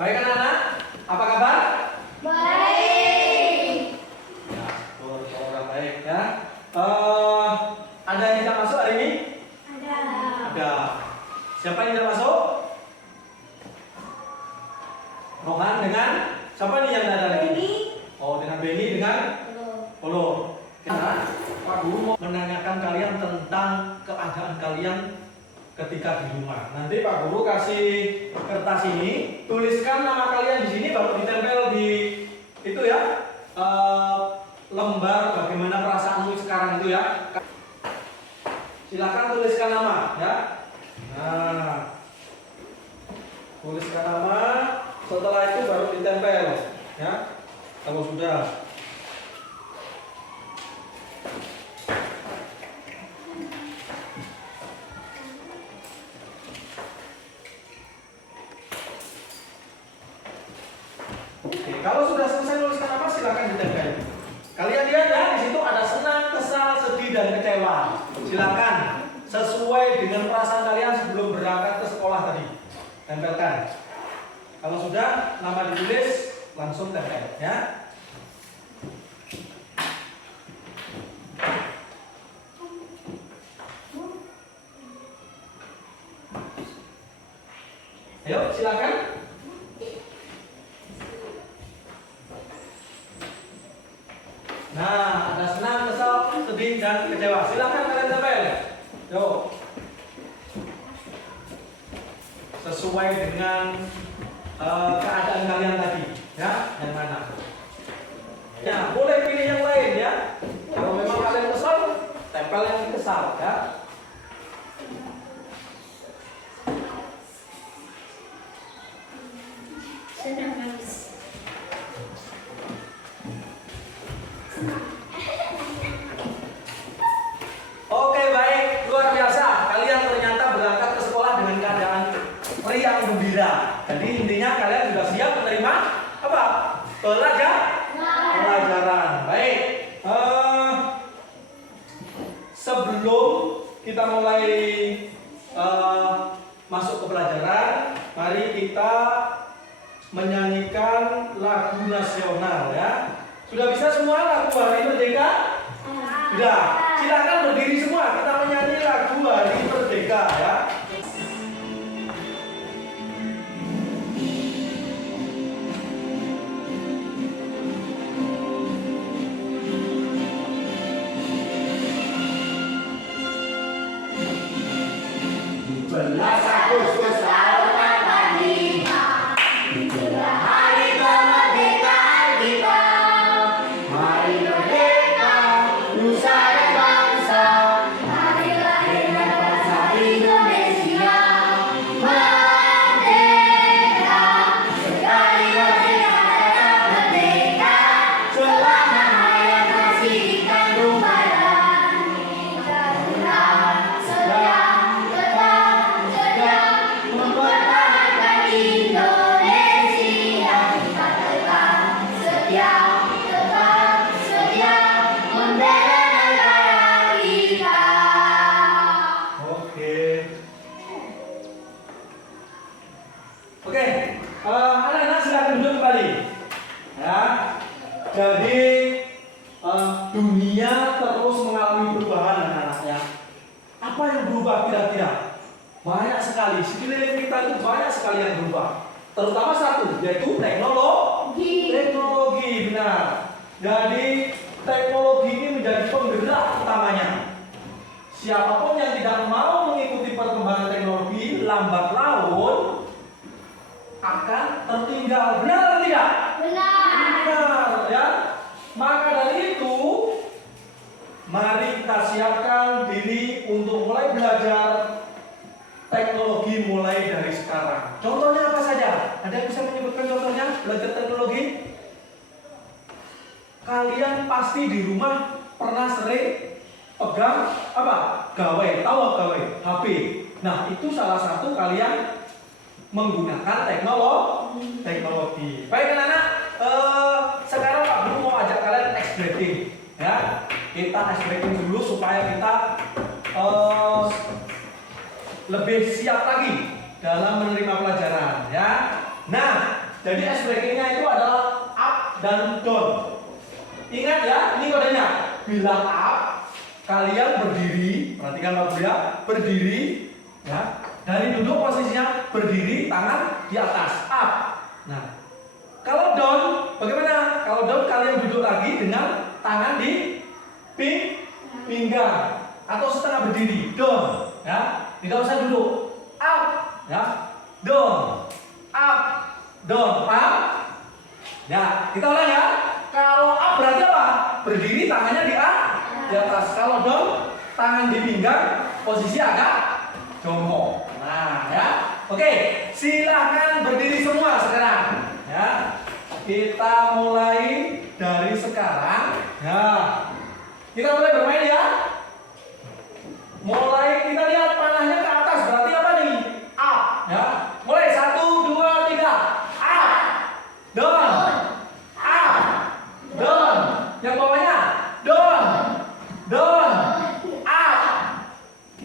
Baik anak-anak, apa kabar? Baik. Ya, syukur kalau orang baik ya. Ada yang tidak masuk hari ini? Ada. Ada. Siapa yang tidak masuk? Rohan dengan siapa nih yang tidak ada lagi? Beni. Oh, dengan Beni dengan Polo. Karena Pak Guru mau menanyakan kalian tentang keadaan kalian ketika di rumah. Nanti Pak Guru kasih kertas ini, tuliskan nama kalian di sini, baru ditempel di itu ya, lembar bagaimana perasaanmu sekarang itu ya. Silakan tuliskan nama ya. Nah, tuliskan nama. Setelah itu baru ditempel ya. Kalau sudah. Oke, kalau sudah selesai nuliskan nama, silakan ditempel. Kalian lihat ya, di situ ada senang, kesal, sedih, dan kecewa. Silakan sesuai dengan perasaan kalian sebelum berangkat ke sekolah tadi. Tempelkan. Kalau sudah nama ditulis, langsung tempel ya. Ayo, silakan. Nah, ada senang, kesal, sedih, dan kecewa. Silakan kalian tempel. Yuk. Sesuai dengan keadaan kalian tadi, ya, yang mana? Ya, boleh pilih yang lain ya. Kalau memang kalian kesal, tempel yang kesal, ya. Senang habis. Oke, baik, luar biasa. Kalian ternyata berangkat ke sekolah dengan keadaan riang gembira. Jadi intinya kalian sudah siap menerima apa? Pelajaran. Baik. Sebelum kita mulai masuk ke pelajaran, mari kita menyanyikan lagu nasional ya. Sudah bisa semua lagu Hari Merdeka? Sudah. Silakan berdiri semua. Kita menyanyi lagu Hari Merdeka ya. Belas Agustus tahun 45, itulah hari kemerdekaan kita. Mari merdeka, nusa dan bangsa. Jadi dunia terus mengalami perubahan anak-anak ya. Apa yang berubah kira-kira? Banyak sekali. Sekeliling kita itu banyak sekali yang berubah. Terutama satu, yaitu teknologi. Teknologi, benar. Jadi teknologi ini menjadi penggerak utamanya. Siapapun yang tidak mau mengikuti perkembangan teknologi, lambat laun akan tertinggal. Benar atau tidak? Benar, ya. Maka dari itu, mari kita siapkan diri untuk mulai belajar teknologi mulai dari sekarang. Contohnya apa saja? Ada yang bisa menyebutkan contohnya belajar teknologi? Kalian pasti di rumah pernah sering pegang apa? Gawai, tahu apa gawai? HP. Nah, itu salah satu kalian menggunakan teknologi. Baik anak-anak, sekarang Pak Guru mau ajak kalian ice breaking, ya. Kita ice breaking dulu supaya kita lebih siap lagi dalam menerima pelajaran, ya. Nah, jadi ice breakingnya itu adalah up dan down. Ingat ya, ini kodenya. Bila up, kalian berdiri, perhatikan Pak Guru ya, berdiri, ya. Dari duduk posisinya berdiri, tangan di atas, up. Nah, kalau down, bagaimana? Kalau down kalian duduk lagi dengan tangan di pinggang atau setengah berdiri, down, ya. Tidak usah duduk, up, ya, down, up, down, paham? Ya, kita ulang ya. Kalau up berarti apa? Berdiri, tangannya di atas. Kalau down, tangan di pinggang, posisi agak jongkok. Nah, ya. Oke, silahkan berdiri semua sekarang. Ya. Kita mulai dari sekarang. Ya. Kita mulai bermain ya. Mulai kita lihat panahnya ke atas berarti apa nih? Up, ya. Mulai 1 2 3. Up. Down. Up. Down. Yang bawahnya down. Down. Up.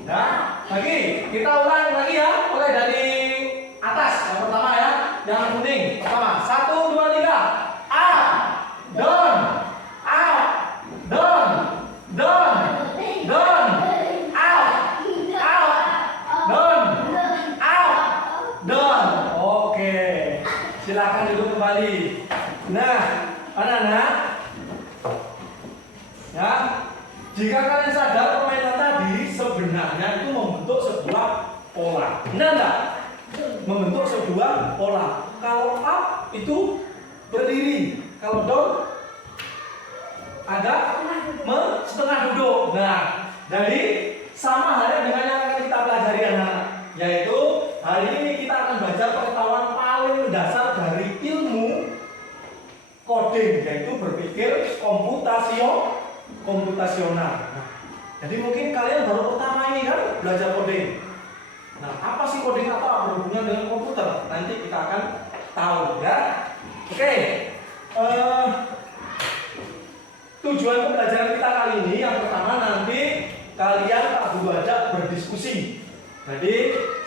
Ya. Lagi, kita ulang lagi ya. Mulai dari atas yang pertama ya. Yang kuning pertama. 1 2 3. Up. Down. Up. Down. Down. Down. Up. Up. Down. Up. Down. Oke. Silakan duduk kembali. Nah, anak-anak. Ya. Jika kalian sadar permainan tadi sebenarnya itu membentuk sebuah pola. Benar enggak? Membentuk sebuah pola. Kalau up itu berdiri, kalau down agak setengah duduk. Nah, jadi sama halnya dengan yang akan kita pelajari anak, yaitu hari ini kita akan belajar pengetahuan paling mendasar dari ilmu coding, yaitu berpikir komputasional. Nah, jadi mungkin kalian baru pertama ini kan belajar coding. Nah, apa sih coding atau berhubungan dengan komputer? Nanti kita akan tahu ya. Oke. Tujuan pembelajaran kita kali ini yang pertama nanti kalian Pak Guru ajak berdiskusi. Jadi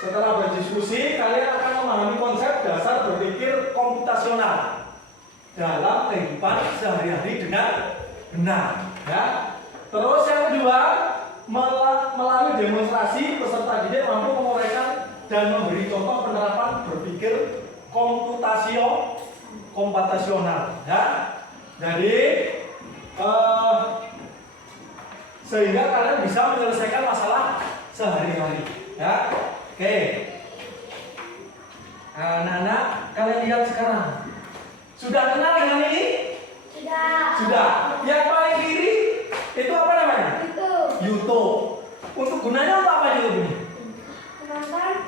setelah berdiskusi kalian akan memahami konsep dasar berpikir komputasional dalam kehidupan sehari-hari dengan benar. Ya. Terus yang kedua, melalui demonstrasi peserta didik mampu menguraikan dan memberi contoh penerapan berpikir komputasional. Ya. Jadi sehingga kalian bisa menyelesaikan masalah sehari-hari. Ya. Oke. Anak-anak, kalian lihat sekarang. Sudah kenal dengan ini? Sudah. Yang paling kiri itu apa namanya? YouTube. Untuk gunanya untuk apa YouTube ini?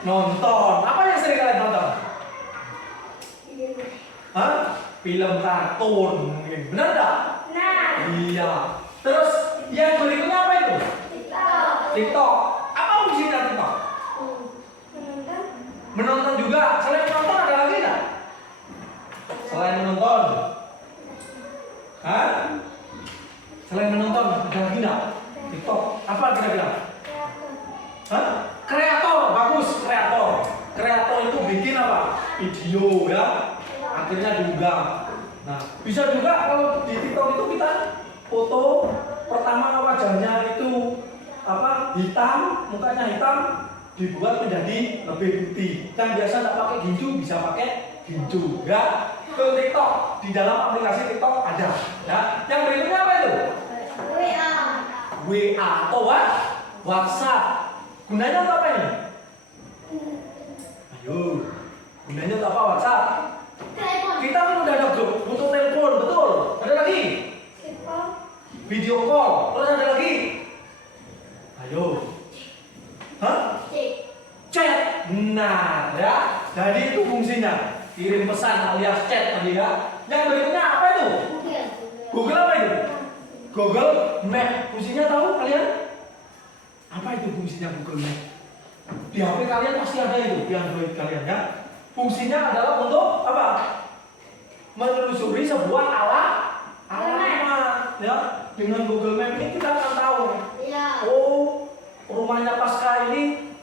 Nonton. Apa yang sering kalian nonton? Hah? Film kartun mungkin. Benar enggak? Nah. Iya. Terus yang berikutnya apa itu? TikTok. Apa fungsinya TikTok? Menonton juga. Selain menonton ada lagi nggak? Selain menonton? Hah? Selain menonton ada lagi nggak? TikTok. Apa kira-kira? Hah? Kreator. Bagus, kreator. Kreator itu bikin apa? Video ya. Akhirnya diunggah. Nah, bisa juga kalau di TikTok itu kita foto pertama wajahnya itu hitam, mukanya hitam, dibuat menjadi lebih putih. Yang biasa tidak pakai ginju bisa pakai ginju. Ya, ke TikTok di dalam aplikasi TikTok ada. Ya, yang berikutnya apa itu? WA. WA atau WhatsApp. Gunanya untuk apa ini? Ayo, gunanya untuk apa WhatsApp? Telepon. Kita kan udah ada grup untuk telepon, betul. Ada lagi? Video call. Terus ada lagi? Ayo. Hah? Chat. Nah, ya. Jadi itu fungsinya. Kirim pesan alias chat tadi ya. Yang berikutnya apa itu? Google apa itu? Google Map. Fungsinya tahu kalian? Apa itu fungsinya Google Map? Di HP kalian pasti ada itu, di Android kalian ya. Fungsinya adalah untuk apa? Menelusuri sebuah alamat ya. Dengan Google Map ini kita akan tahu. Ya. Oh, rumahnya Pasca ini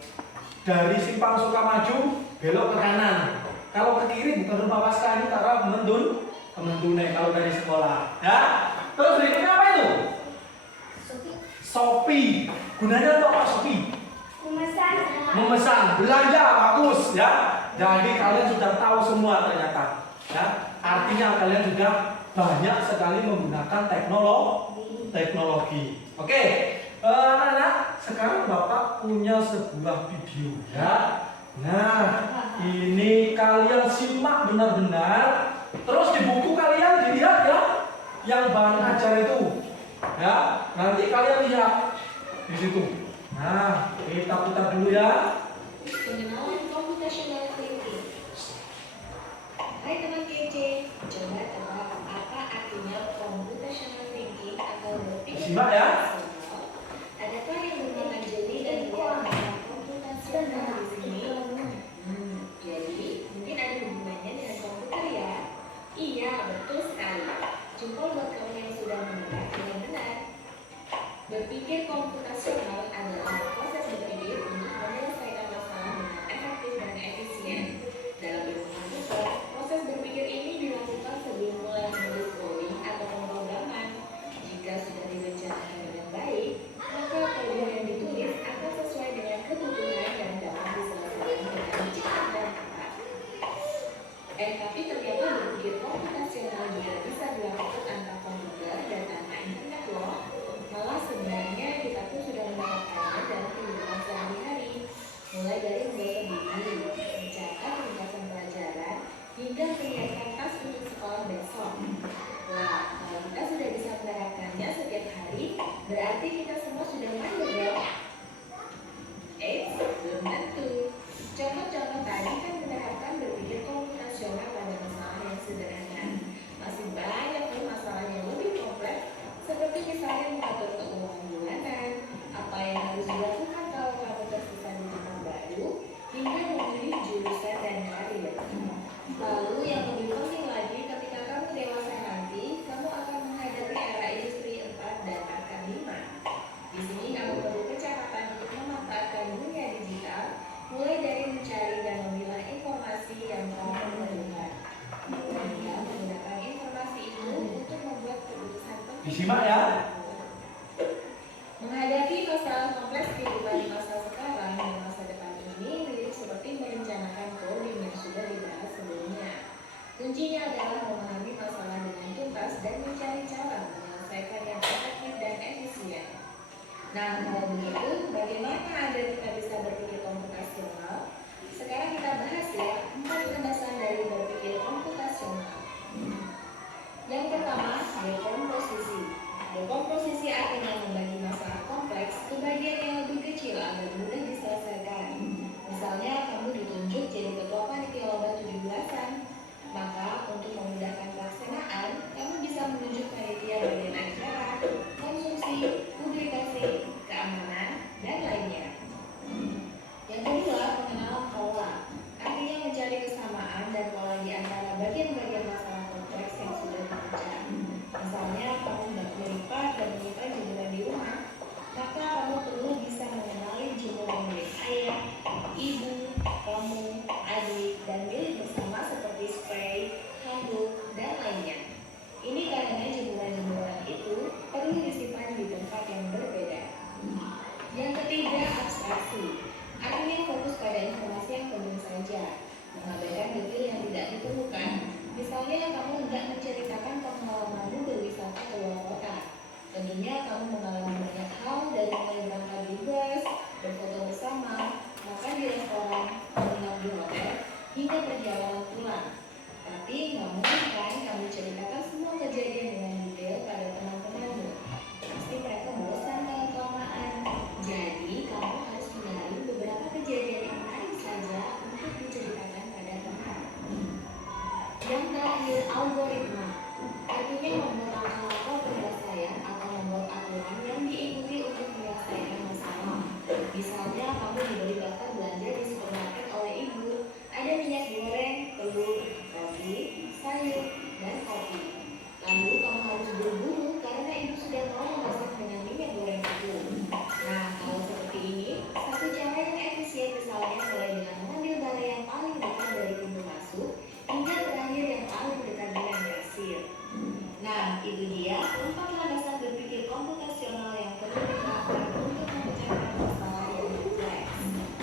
dari Simpang Sukamaju belok ke kanan. Kalau ke kiri bukan rumah Pasca ini karena Kemendune kalau dari sekolah. Ya. Terus berikutnya apa itu? Shopee. Gunanya untuk apa Shopee? Memesan, belanja, bagus ya. Jadi kalian sudah tahu semua ternyata. Ya. Artinya kalian juga banyak sekali menggunakan teknologi. Oke. Anak-anak, sekarang Bapak punya sebuah video ya. Nah, ini kalian simak benar-benar. Terus di buku kalian dilihat ya, yang bahan ajar itu. Ya, nanti kalian lihat di situ. Nah, kita putar dulu ya. Pengenalan computational thinking. Hai teman kece, coba tebak apa artinya computational thinking atau berpikir Simak ya. komputasional. Adakah yang berwarna jeli dan menggunakan komputasional di sini? Jadi mungkin ada hubungannya dengan komputer ya? Iya, betul sekali. Jempol buat kamu yang sudah menebak dengan benar. Berpikir komputasional adalah proses berpikir untuk menyelesaikan masalah dengan efektif dan efisien. Dalam ilmu komputer, proses berpikir ini dilakukan sebelum mulai menulis coding atau pemrograman. Jika sudah direncanakan dengan baik, maka kode yang ditulis akan sesuai dengan kebutuhan dan dapat diselesaikan dengan cepat dan tepat. Tapi ternyata berpikir komputasional juga bisa dilakukan tanpa komputer dan tanpa internet loh. Malah sebenarnya kita pun sudah menerapkannya dalam kehidupan sehari-hari, mulai dari membaca buku, mencatat ringkasan pelajaran, hingga menyiapkan tas untuk sekolah besok. Wah, kalau kita sudah bisa menerapkannya setiap hari, berarti kita semua sudah mahir dong. Belum tentu. Contoh-contoh tadi kan menerapkan berpikir komputasional pada masalah yang sederhana. Masih banyak nih masalah yang lebih kompleks, seperti misalnya mengatur keuangan bulanan, apa yang harus dilakukan kalau kamu tersisa di rumah baru, hingga memilih jurusan dan karir. Lalu yang lebih penting lagi, ketika kamu dewasa nanti, kamu akan menghadapi era industri 4 dan akan 5. Di sini kamu perlu kecepatan untuk memanfaatkan dunia digital, mulai dari mencari dan memilah informasi yang kamu perlukan. Dan menggunakan informasi itu untuk membuat keputusan penting. Disimak ya. Menghadapi masalah kompleks kehidupan di masa sekarang dan masa depan ini mirip seperti merencanakan coding yang sudah dibahas sebelumnya. Kuncinya adalah memahami masalah dengan tuntas dan mencari cara menyelesaikan yang efektif dan efisien. Nah, kalau begitu, bagaimana agar kita bisa berpikir komputasional? Sekarang kita bahas ya 4 landasan dari berpikir komputasional. Yang pertama, dekomposisi. Dekomposisi artinya membagi masalah kompleks ke bagian yang lebih kecil agar mudah diselesaikan. Misalnya, kamu ditunjuk jadi ketua panitia lomba 17-an. Maka, untuk memudahkan pelaksanaan, kamu bisa menunjuk panitia bagian acara, konsumsi, publikasi, keamanan, dan lainnya. Yang kedua, pengenalan pola. Artinya mencari agak menceritakan pengalamanmu berwisata ke luar kota. Tentunya kamu mengalami banyak hal dari mulai berangkat di bus, berfoto bersama, makan di restoran, menginap di hotel, hingga perjalanan pulang. Tapi nggak mungkin kan kamu ceritakan semua kejadian dengan detail pada teman-temanmu. Pasti mereka bosan kalau kelamaan. Jadi kamu harus mengenali beberapa kejadian yang menarik saja untuk diceritakan pada teman. Yang terakhir, algoritma. Artinya membuat langkah-langkah penyelesaian atau membuat aturan yang diikuti untuk menyelesaikan masalah. Misalnya, kamu diberi daftar belanja di supermarket oleh ibu. Ada minyak goreng, telur, roti, sayur, dan kopi. Lalu kamu harus buru-buru karena ibu sudah tahu memasak dengan minyak goreng itu. Nah, kalau seperti ini, satu cara yang efisien misalnya mulai dengan mengambil barang yang paling dekat dari pintu masuk hingga terakhir yang paling dekat dengan kasir. Nah, itu dia 4 landasan berpikir komputasional yang perlu diterapkan untuk memecahkan masalah yang kompleks.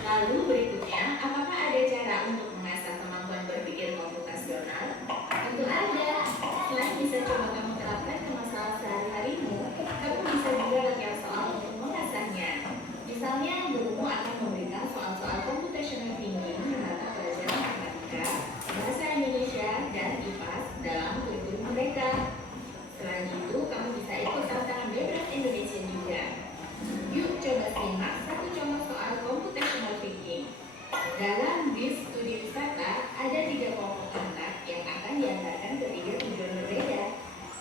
Lalu berikutnya, apakah ada cara untuk mengasah kemampuan berpikir komputasional? Tentu ada. Selain bisa coba kamu terapkan ke masalah sehari-harimu, kamu bisa juga latihan soal untuk mengasahnya. Misalnya, gurumu akan memberikan soal-soal computational thinking di mata pelajaran matematika, bahasa Indonesia, dan IPAS dalam kurikulum mereka. Selain itu, kamu bisa ikut tantangan bebas Indonesia juga. Yuk coba simak satu contoh soal computational thinking. Dalam bis studi wisata, ada 3 kelompok anak yang akan diantarkan ke 3 tujuan berbeda.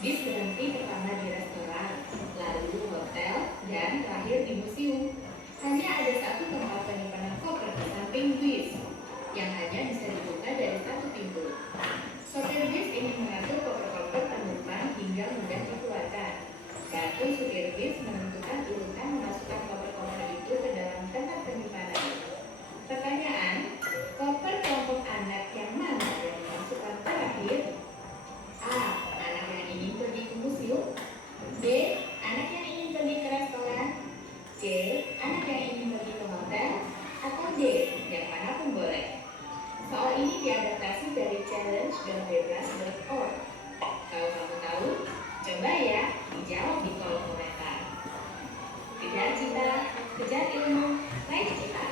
Bis berhenti pertama di restoran, lalu hotel, dan terakhir di museum. Hanya ada satu tempat penyimpanan koper di samping bis, yang hanya bisa dibuka dari satu pintu. Sopir bis ingin mengatur koper-koper penumpang hingga mudah dikeluarkan. Lalu supir bis menentukan urutan memasukkan koper-koper itu ke dalam tempat penyimpanan. Pertanyaan, koper kelompok anak yang mana yang dimasukkan terakhir? A. Anak yang ingin pergi ke museum. B. Anak yang ingin pergi ke restoran. C. Anak yang ingin pergi ke hotel. Atau D. Yang manapun boleh. Soal ini diadaptasi dari challenge.bebas.org. Kalau kamu tahu, coba ya dijawab di kolom komentar. Kejar cita, kejar ilmu, raih cita.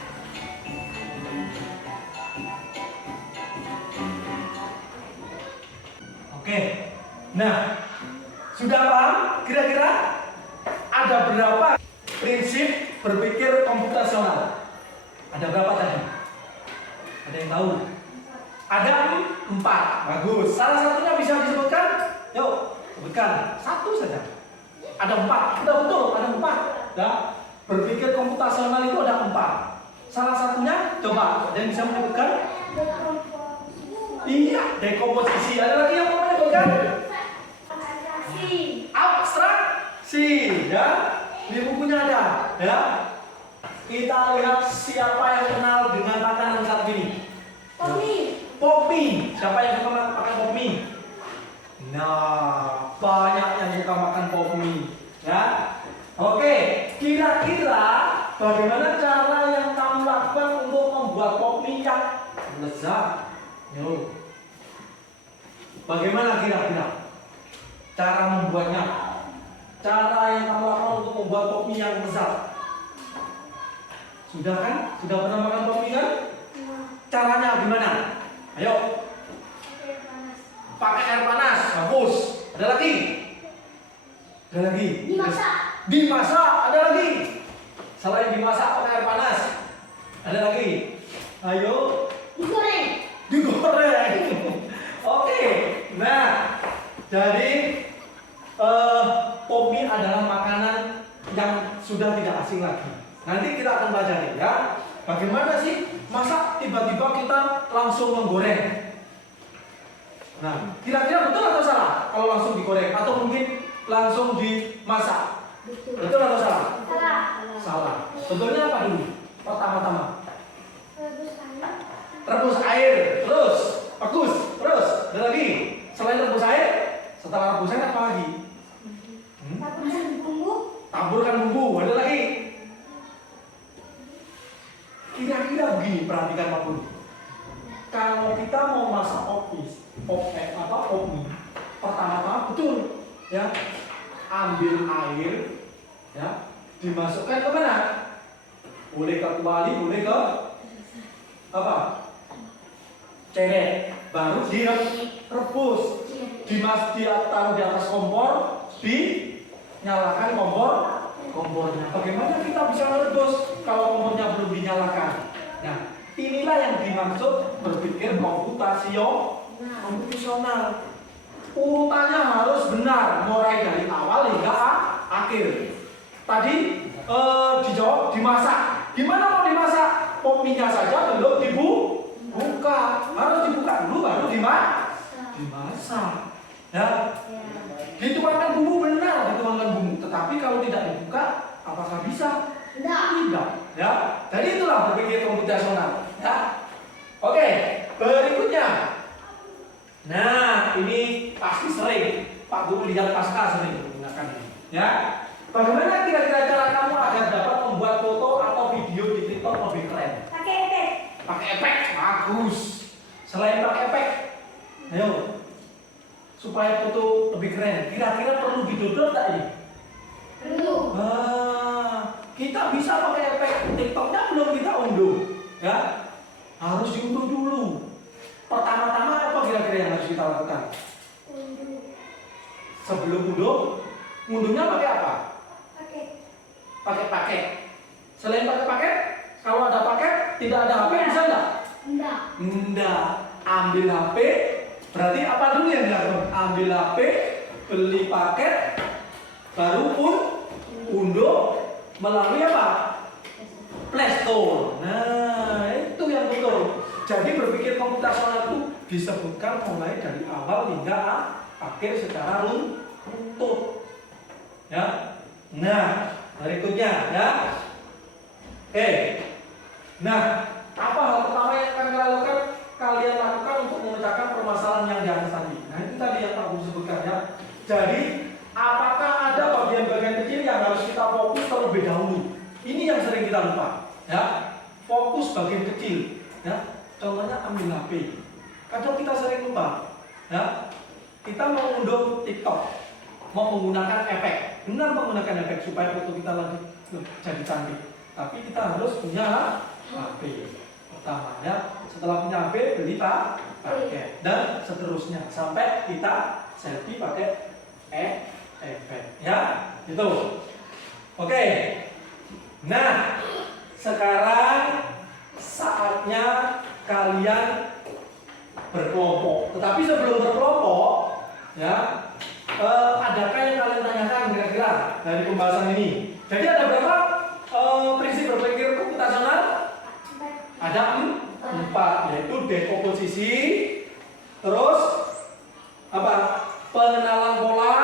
Oke, nah sudah paham kira-kira ada berapa prinsip berpikir komputasional? Ada berapa tadi? Ada yang tahu? Ada 4, bagus. Salah satunya bisa disebutkan? Yuk, sebutkan satu saja. Ada 4, sudah betul, ada 4. Ya, berpikir komputasional itu ada 4. Salah satunya, coba, ada yang bisa menyebutkan? Iya, dekomposisi. Ada lagi yang mau menyebutkan? Abstraksi, ya. Di bukunya ada, ya. Kita lihat siapa yang kenal dengan makanan saat ini. Pop mie. Siapa yang suka makan pop mie? Nah, banyak yang suka makan pop mie, ya. Oke, kira-kira bagaimana cara yang kamu lakukan untuk membuat pop mie yang lezat? Yo. Bagaimana kira-kira cara membuatnya? Cara yang kamu lakukan untuk membuat pop mie yang lezat? Sudah kan? Sudah pernah makan pop mie kan? Caranya gimana? Ayo. Pakai air panas. Bagus. Ada lagi? Ada lagi? Dimasak. Ada lagi? Selain dimasak pakai air panas, ada lagi? Ayo. Digoreng. Oke. Nah, jadi pop mie adalah makanan yang sudah tidak asing lagi. Nanti kita akan pelajari, ya. Bagaimana sih masa tiba-tiba kita langsung menggoreng? Nah, kira-kira betul atau salah kalau langsung digoreng atau mungkin langsung dimasak? Betul atau salah? Salah. Betulnya apa dulu? Pertama-tama rebus air, terus bagus, terus ada lagi. Selain rebus air, setelah rebus air apa lagi? Taburkan bumbu, ada lagi. Kira-kira begini, perhatikan Pak Guru. Kalau kita mau masak pop mie, pertama-tama betul, ya, ambil air, ya, dimasukkan ke mana? Boleh ke kuali, boleh ke apa? Ceret, baru direbus, taruh di atas kompor, dinyalakan kompornya. Bagaimana kita bisa merebus kalau kompornya belum dinyalakan? Nah, inilah yang dimaksud berpikir komputasional. Urutannya harus benar, mulai dari awal hingga akhir. Tadi dijawab dimasak. Gimana mau dimasak? Pominya saja belum dibuka, harus dibuka dulu baru dimasak. Ya, dituangkan bumbu benar, dituangkan bumbu. Tetapi kalau tidak dibuka, apakah bisa? Tidak. Ya, jadi itulah berpikir komputasional. Ya, oke. Berikutnya. Nah, ini pasti sering Pak Guru lihat pasca sering menggunakan ini. Ya, bagaimana kira-kira cara kamu agar dapat membuat foto atau video di TikTok lebih keren? Pakai efek. Pakai efek, bagus. Selain pakai efek, ayo, supaya foto lebih keren. Kira-kira perlu didodol tak ini? Perlu. Kita bisa pakai efek. TikToknya belum kita unduh, ya. Harus diunduh dulu. Pertama-tama apa kira-kira yang harus kita lakukan? Unduh. Sebelum unduhnya pakai apa? Pakai. Pakai paket. Selain pakai paket, kalau ada paket, tidak ada HP bisa enggak? Enggak. Enggak. Ambil HP, berarti apa dulu yang dilakukan? Ambil HP, beli paket, baru unduh melalui apa? Play Store. Nah, itu yang betul. Jadi berpikir komputasional itu disebutkan mulai dari awal hingga akhir secara runtut. Ya. Nah, berikutnya ya. Oke. Nah, apa hal pertama yang akan kalian lakukan untuk memecahkan permasalahan yang di atas tadi? Nah, itu tadi yang Pak Guru sebutkan ya. Jadi, apakah ada bagian-bagian kecil yang harus kita fokus terlebih dahulu? Ini yang sering kita lupa, ya. Fokus bagian kecil, ya. Contohnya ambil HP. Kadang kita sering lupa, ya. Kita mau unduh TikTok, mau menggunakan efek, benar menggunakan efek supaya foto kita lagi jadi cantik. Tapi kita harus punya HP pertama, ya. Setelah punya HP, beli paket dan seterusnya sampai kita selfie pakai efek, ya. Itu. Oke. Nah, sekarang saatnya kalian berkelompok. Tetapi sebelum berkelompok, ya, adakah yang kalian tanyakan kira-kira dari pembahasan ini? Jadi ada berapa prinsip berpikir komputasional? Ada 4, yaitu dekomposisi, terus apa? Pengenalan pola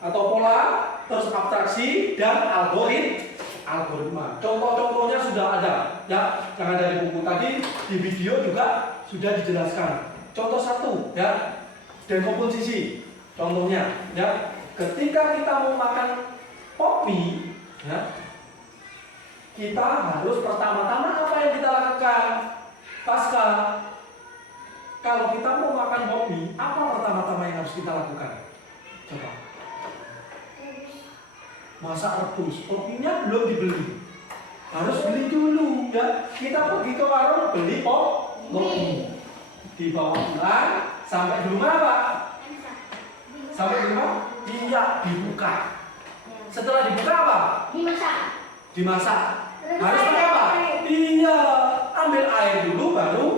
atau pola, terus abstraksi dan algoritma. Contoh-contohnya sudah ada, ya, yang ada di buku tadi, di video juga sudah dijelaskan. Contoh 1, ya, dekomposisi. Contohnya, ya, ketika kita mau makan pop mie, ya, kita harus pertama-tama apa yang kita lakukan? Pasca, kalau kita mau makan pop mie, apa pertama-tama yang harus kita lakukan? Coba. Masak rebus, kopinya belum dibeli, harus beli dulu, ya. Kita pergi ke warung beli kopi, dibawa pulang sampai di rumah apa? Sampai di rumah? Iya, dibuka. Setelah dibuka apa? Dimasak. Harus pakai apa? Iya, ambil air dulu baru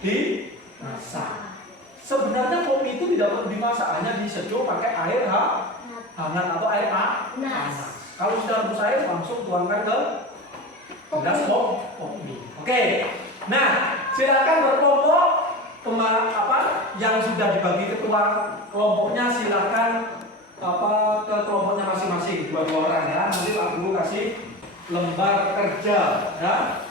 dimasak. Sebenarnya kopi itu tidak perlu dimasak, hanya diseduh pakai air hangat atau air panas. Kalau sudah rebus air, langsung tuangkan ke gelas kopi. Oke. Nah, silakan berkelompok. Yang sudah dibagi ketua kelompoknya silakan ke kelompoknya masing-masing, 2 orang, ya. Nanti Pak Guru kasih lembar kerja, ya.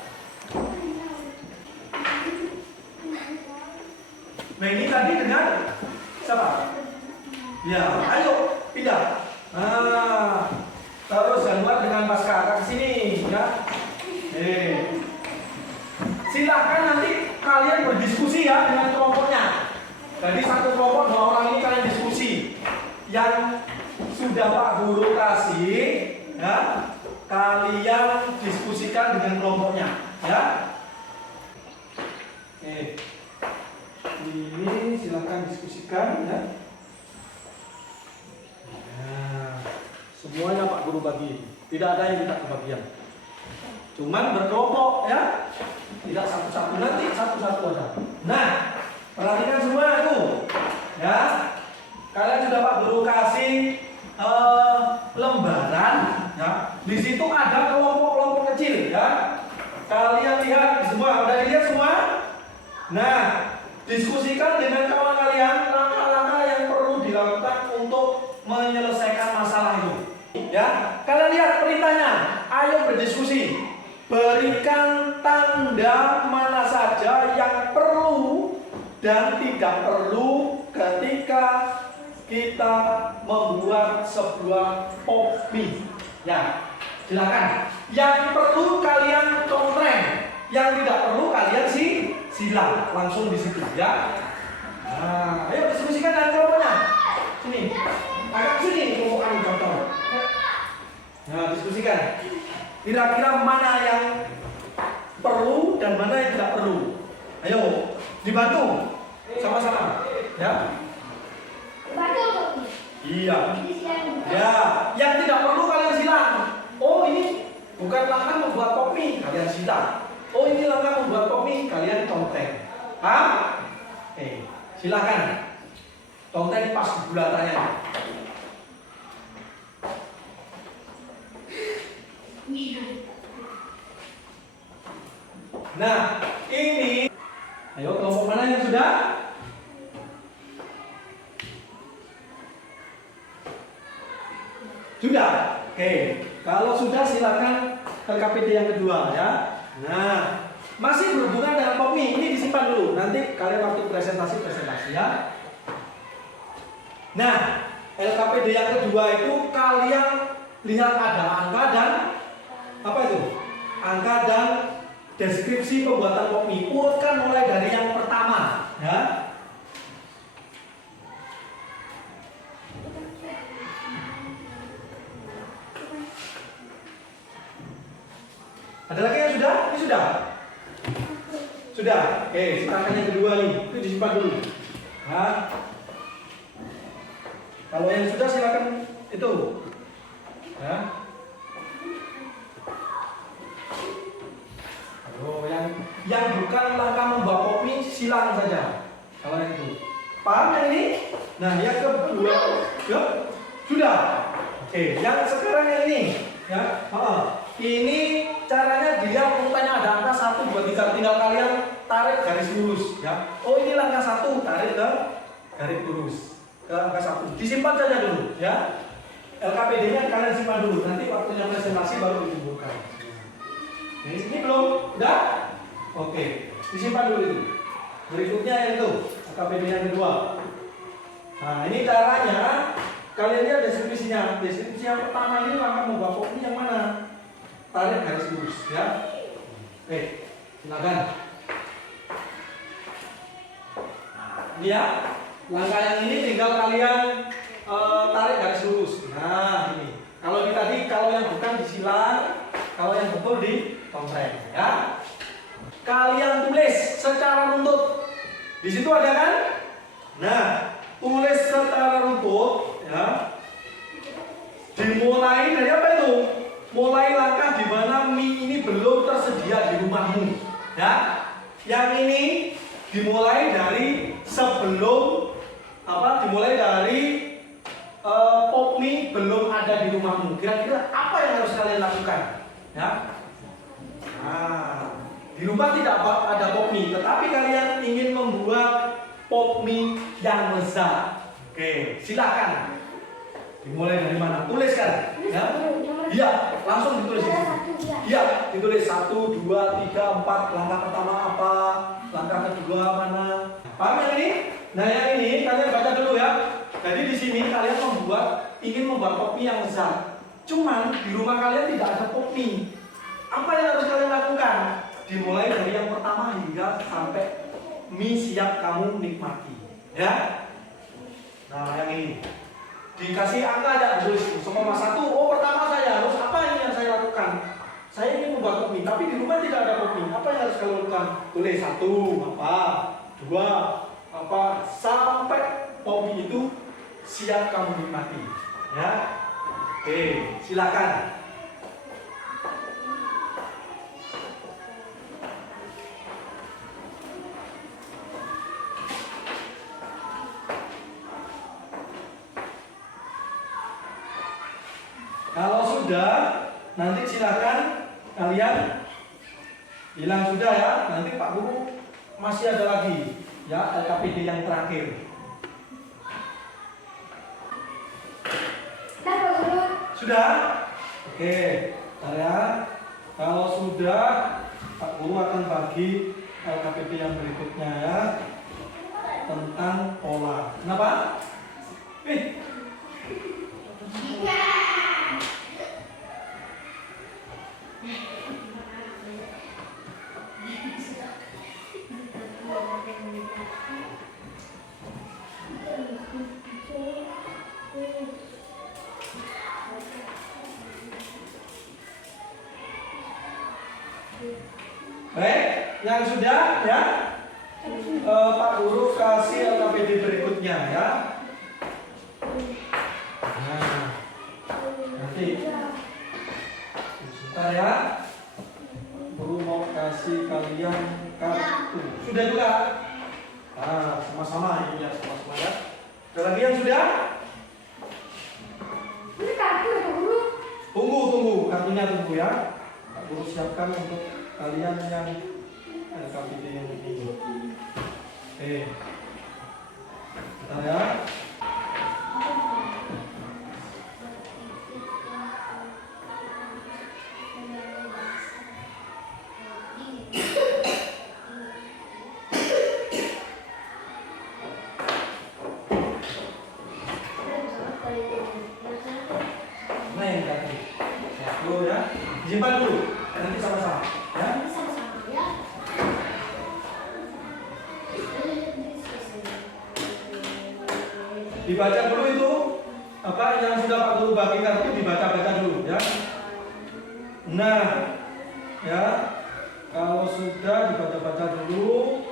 Nah, ini tadi dengan siapa? Ya, ayo pindah. Nah, terus Januar dengan Mas Kakak ke sini, ya. Silahkan nanti kalian berdiskusi ya dengan kelompoknya. Jadi satu kelompok 2 orang ini kalian diskusi. yang sudah Pak Guru kasih, ya, kalian diskusikan dengan kelompoknya, ya. Oke. Ini silakan diskusikan, ya. Nah, semuanya Pak Guru bagi, tidak ada yang tidak kebagian. Cuman berkelompok, ya, tidak satu-satu, nanti satu-satu aja. Nah, perhatikan semua itu, ya. Kalian sudah Pak Guru kasih lembaran, ya. Di situ ada kelompok-kelompok kecil, ya. Kalian lihat semua, udah dilihat semua? Nah, diskusikan dengan kawan kalian langkah-langkah yang perlu dilakukan untuk menyelesaikan masalah itu. Ya, kalian lihat perintahnya. Ayo berdiskusi. Berikan tanda mana saja yang perlu dan tidak perlu ketika kita membuat sebuah pop mie. Ya, silakan. Yang perlu kalian contreng, yang tidak perlu kalian silang langsung di situ, ya. Nah, ayo diskusikan dengan kelompoknya. Sini, agak sini kelompok kami contoh. Nah, diskusikan. Kira-kira mana yang perlu dan mana yang tidak perlu. Ayo, dibantu sama-sama, ya. Bantu. Iya. Ya, yang tidak perlu kalian silang. Oh, ini bukan langkah membuat pop mie, kalian silang. Oh, ini langkah membuat pop mie, kalian contek. Paham? Oke, silakan. Contek pas bulatannya. Nah, ini. Ayo, kelompok mana yang sudah? Sudah? Oke. Kalau sudah silakan LKPD yang kedua, ya. Nah, masih berhubungan dengan pop mie. Ini disimpan dulu. Nanti kalian waktu presentasi, ya. Nah, LKPD yang kedua itu kalian lihat ada angka dan apa itu? Angka dan deskripsi pembuatan pop mie. Urutkan mulai dari yang pertama, ya. Ada lagi yang sudah? Ini sudah? Sudah. Oke, silakan yang kedua nih. Itu disimpan dulu. Nah, kalau yang sudah silakan itu. Ya. Oh, yang bukan langkah membawa kopi silang saja. Kalau yang itu. Paham yang ini? Nah, yang kedua, ya, sudah. Oke, yang sekarang yang ini, ya. Ini caranya dilihat urutannya ada angka 1, 2, 3, tinggal kalian tarik garis lurus, ya. Oh, ini langkah 1, tarik ke garis lurus ke angka 1. Disimpan saja dulu, ya. LKPD-nya kalian simpan dulu, nanti waktunya presentasi baru dikumpulkan. Nah, ini belum? Udah? Oke, disimpan dulu itu. Berikutnya yang itu, LKPD yang kedua. Nah, ini caranya kalian lihat deskripsinya. Deskripsi yang pertama ini langkah membawa kopi yang mana? Tarik garis lurus, ya. Oke, silakan. Ini ya, langkah yang ini tinggal kalian tarik garis lurus. Nah, ini. Kalau ini tadi, kalau yang bukan disilang, kalau yang betul dikontrek, ya. Kalian tulis secara runtut. Di situ ada kan? Nah, tulis secara runtut, ya. Dimulai dari apa itu? Mulai langkah di mana mie ini belum tersedia di rumahmu, ya. Yang ini dimulai dari sebelum apa? Dimulai dari pop mie belum ada di rumahmu. Kira-kira apa yang harus kalian lakukan, ya? Nah, di rumah tidak ada pop mie, tetapi kalian ingin membuat pop mie yang lezat. Oke, silakan. Dimulai dari mana? Tuliskan, ya. Iya, langsung ditulis. Iya, ditulis 1, 2, 3, 4. Langkah pertama apa? Langkah kedua mana? Paham yang ini? Nah, yang ini kalian baca dulu, ya. Jadi di sini kalian ingin membuat kopi yang lezat. Cuman di rumah kalian tidak ada kopi. Apa yang harus kalian lakukan? Dimulai dari yang pertama hingga sampai mie siap kamu nikmati, ya. Nah, yang ini dikasih angka aja tulis 1,1. Oh, pertama saya harus apa ini yang saya lakukan? Saya ingin membuat pop mie, tapi di rumah tidak ada pop mie. Apa yang harus kalian lakukan? Tulis 1 apa, 2 apa, sampai pop mie itu siap kamu nikmati. Ya, oke, silakan. Kalau sudah, nanti silakan kalian bilang sudah ya. Nanti Pak Guru masih ada lagi ya LKPD yang terakhir. Sudah? Oke, bentar ya. Kalau sudah, Pak Guru akan bagi LKPD yang berikutnya ya tentang pola. Kenapa? Baik, yang sudah ya, Pak Guru kasih LKPD berikutnya ya. Nah, nanti sebentar ya, Guru mau kasih kalian kartu. Sudah juga? Nah, sama-sama ini ya, sama-sama ya. Ada lagi yang sudah? Ini kartu ya Pak Guru? Tunggu, kartunya tunggu ya. Pak Guru siapkan untuk kalian yang LKPD yang ini. Oke. Bentar ya. Mana yang kartu? Ya, dulu ya. Simpan dulu. Nanti sama-sama ya. Dibaca dulu itu apa yang sudah Pak Guru bagi kartu, dibaca-baca dulu ya. Nah, ya. Kalau sudah dibaca-baca dulu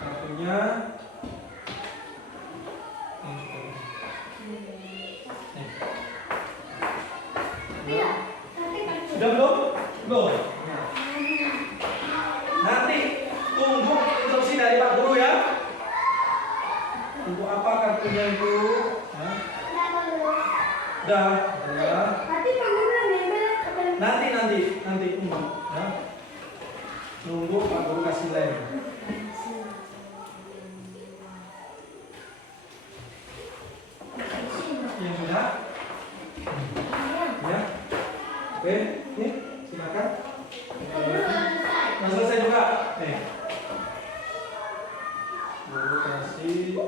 kartunya. Sudah belum? Belum. Nanti tunggu instruksi dari Pak Guru ya. Untuk apa kartunya itu? Ya. Udah, ya. Nanti Pak Guru nempel apa? Nanti tunggu. Ya. Tunggu Pak Guru kasih lem. Yang sudah? Ya. Oke, nih silakan. Nah, selesai juga. Guru kasih.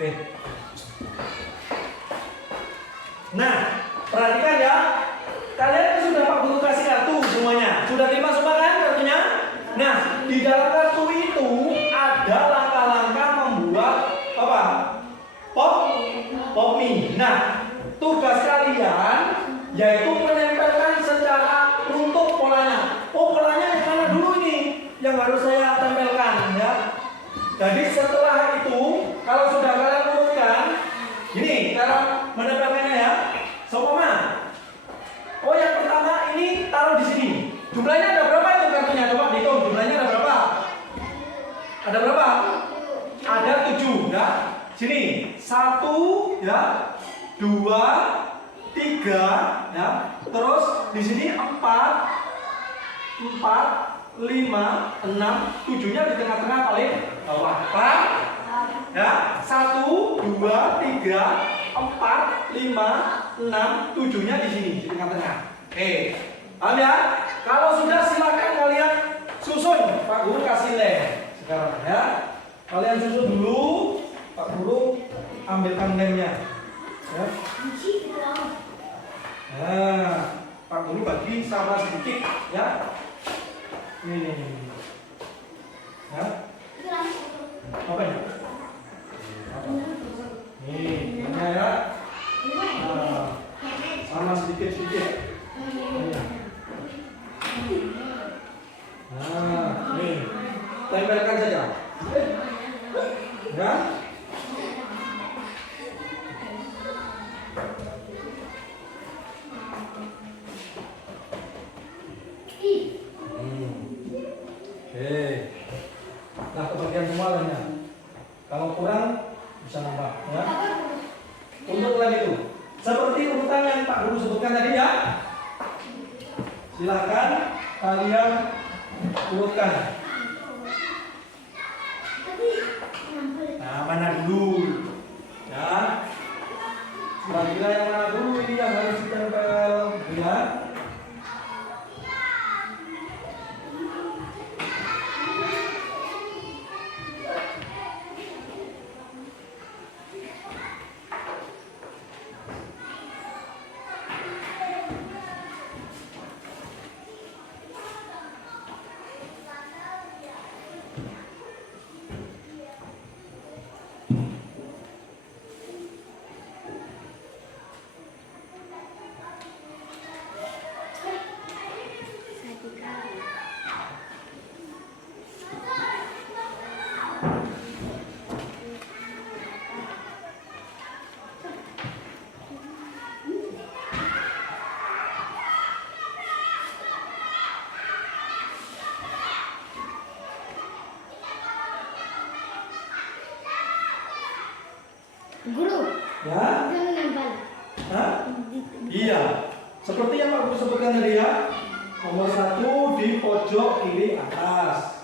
Oke. Nah, perhatikan ya. Kalian sudah Pak Guru kasih kartu semuanya. Sudah terima semua kan kartunya? Nah, di dalam kartu itu ada langkah-langkah membuat apa? Pop mie. Nah, tugas kalian yaitu menempelkan secara runtuh polanya. Oh, polanya yang mana dulu ini yang harus saya tempelkan ya. Jadi setelah itu, kalau sudah kalian urutkan, ini cara menempelkannya ya. Sopoma. Oh, yang pertama ini taruh di sini. Jumlahnya ada berapa itu kartunya? Coba dihitung. Jumlahnya ada berapa? Ada berapa? Ada 7 ya. Sini 1 ya, 2, 3 ya. Terus di sini 4, 5, 6, 7-nya di tengah-tengah paling bawah. Paham? Ya, 1, 2, 3, 4, 5, 6, 7-nya di sini di tengah-tengah. Oke, paham ya? Kalau sudah silakan kalian susun. Pak Guru kasih lem sekarang ya. Kalian susun dulu. Pak Guru ambilkan lemnya. Ya. Nah, Pak Guru bagi sama sedikit ya. Ini. Ya. Apa ini? Nih, ini ya. Nah, sama sedikit-sedikit. Nah, nih. Tempelkan saja. Ya. Oke. Nah, kebagian semua lainnya. Kalau kurang bisa nambah ya. Untuk lem itu seperti urutan yang Pak Guru sebutkan tadi ya. Silakan kalian urutkan. Nah, mana dulu? Ya. Kira-kira yang mana dulu ini yang harus ditempel ya? Guru, Ya? jangan nempel. Hah? Iya. Seperti yang Pak Guru sebutkan tadi ya. Nomor 1 di pojok kiri atas.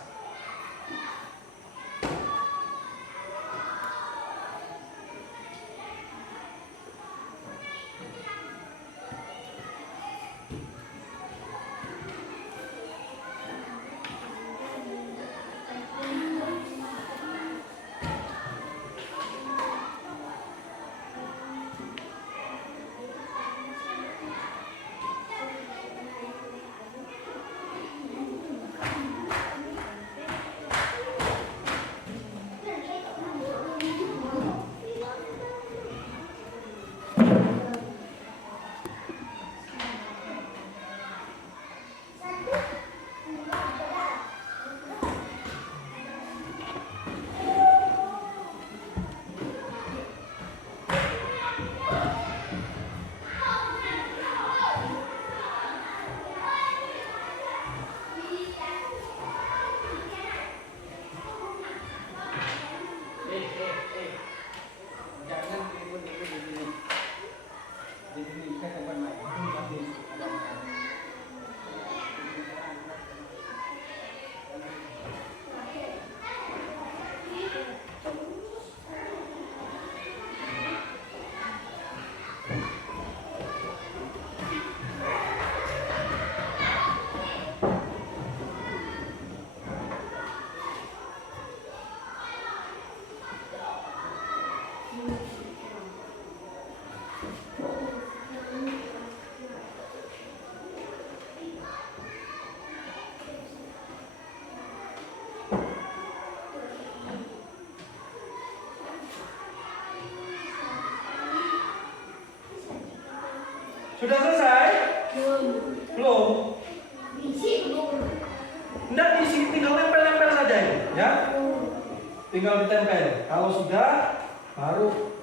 Sudah selesai? Belum. Enggak diisi, tinggal nempel-nempel saja ini, ya. Tinggal ditempel. Kalau sudah, baru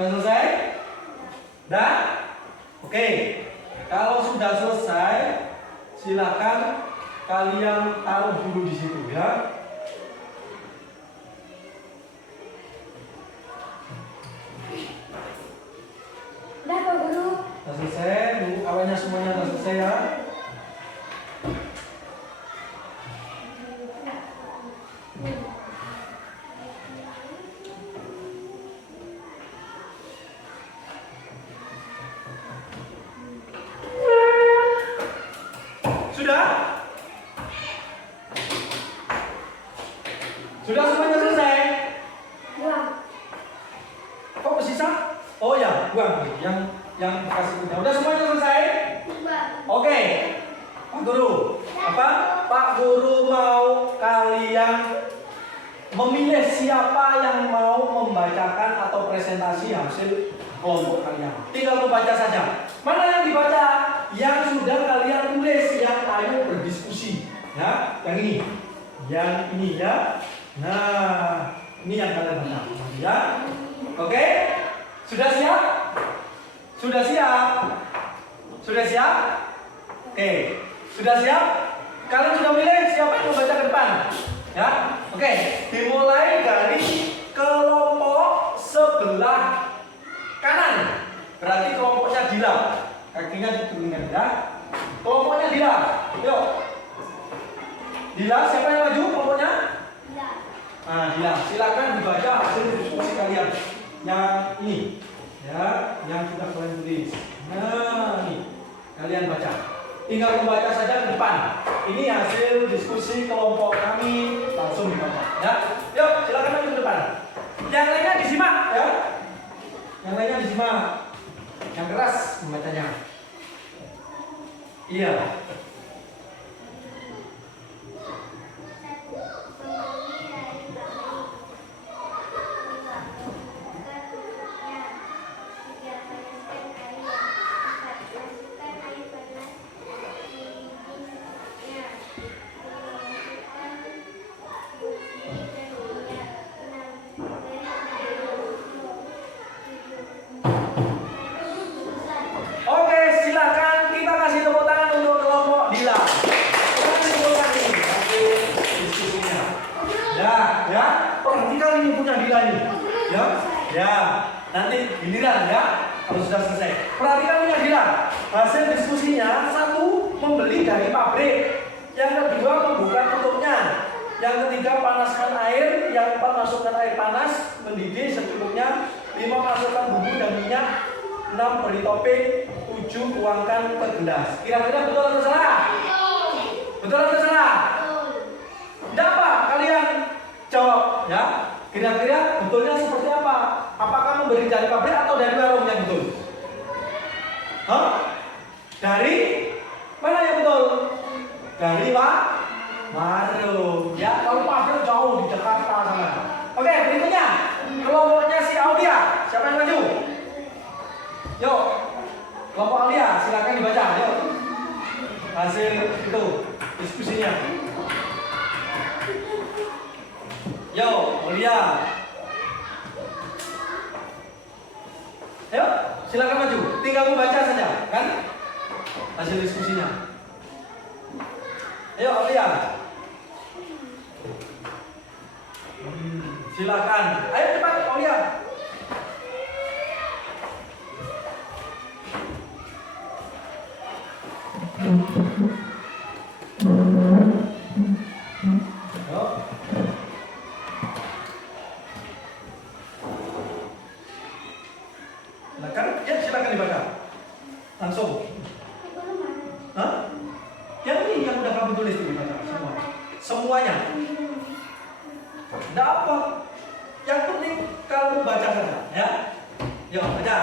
Sudah selesai? Dah? Oke. Kalau sudah selesai, silakan kalian taruh dulu di situ ya. Udah Pak Guru. Sudah selesai, nunggu kawannya semuanya sudah selesai ya. Sudah? Sudah semuanya selesai? Buang. Kok bersisa? Oh ya, buang. Yang kasih punya. Udah semuanya selesai? Buang. Oke. Pak Guru. Apa? Pak Guru mau kalian memilih siapa yang mau membacakan atau presentasi hasil kelompok kalian. Tinggal membaca saja. Mana yang dibaca? Yang sudah kalian tulis, yang ayo berdiskusi. Ya, yang ini. Yang ini ya. Nah, ini yang kalian baca. Ya. Oke? Sudah siap? Sudah siap? Sudah siap? Oke. Sudah siap? Kalian sudah milih siapa yang membaca ke depan? Ya. Oke, dimulai dari kelompok sebelah kanan. Berarti kelompoknya Dila. Kakinya diturunkan ya. Kelompoknya Dila. Yuk. Dila, siapa yang maju kelompoknya? Nah, Dila, silakan dibaca hasil diskusi kalian. Yang ini, ya, yang sudah kalian tulis. Nah, ini kalian baca. Tinggal membaca saja ke depan. Ini hasil diskusi kelompok kami, langsung dibaca. Ya, yuk, silakan maju ke depan. Yang lainnya disimak, ya. Yang lainnya disimak. Yang keras membacanya. Iya. Oke, silakan kita kasih tepuk tangan untuk kelompok Dila. Kita kasih tepuk tangan ini hasil diskusinya. Ya. Perhatikan ini punya Dila ini. Ya. Nanti giliran ya. Kalau sudah selesai. Perhatikan punya Dila. Hasil diskusinya, satu membeli dari pabrik, yang kedua membuka tutupnya, yang ketiga panaskan air, yang keempat masukkan air panas, mendidih secukupnya, 5 masukkan bumbu dan minyak, 6 beri topping, 7 tuangkan ke gelas. Kira-kira betul atau salah? Betul atau salah? Tidak apa? Kalian jawab ya. Kira-kira betulnya seperti apa? Apakah memberi dari pabrik atau dari warung yang betul? Hah? Dari mana yang betul? Dari warung. Ya, kalau pabrik jauh di Jakarta sana. Oke, berikutnya kelompoknya si Aulia. Siapa yang maju? Yuk, kelompok Aulia, silakan dibaca. Yuk, hasil itu diskusinya. Yuk, Aulia. Ayo, silakan maju. Tinggal membaca saja, kan? Hasil diskusinya. Ayo, Aulia. Silakan. Ayo cepat, Aulia. Silakan, ya silakan dibaca. Langsung. Hah? Yang ini yang udah kamu tulis dibaca semua. Semuanya. Tidak apa. Yang penting kamu baca saja, ya. Yuk, baca.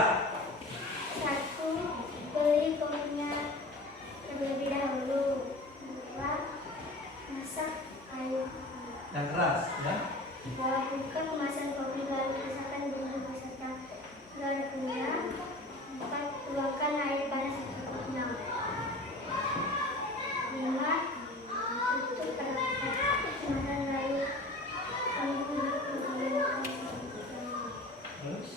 1. Beli kopinya terlebih dahulu. 2. Masak air. Yang keras, ya. Lakukan kemasan kopi lalu pisahkan bumbu beserta garpunya. 4. Tuangkan air panas secukupnya. 5. Tutup perangkat kemasan lalu tunggu 20 menit. Terus?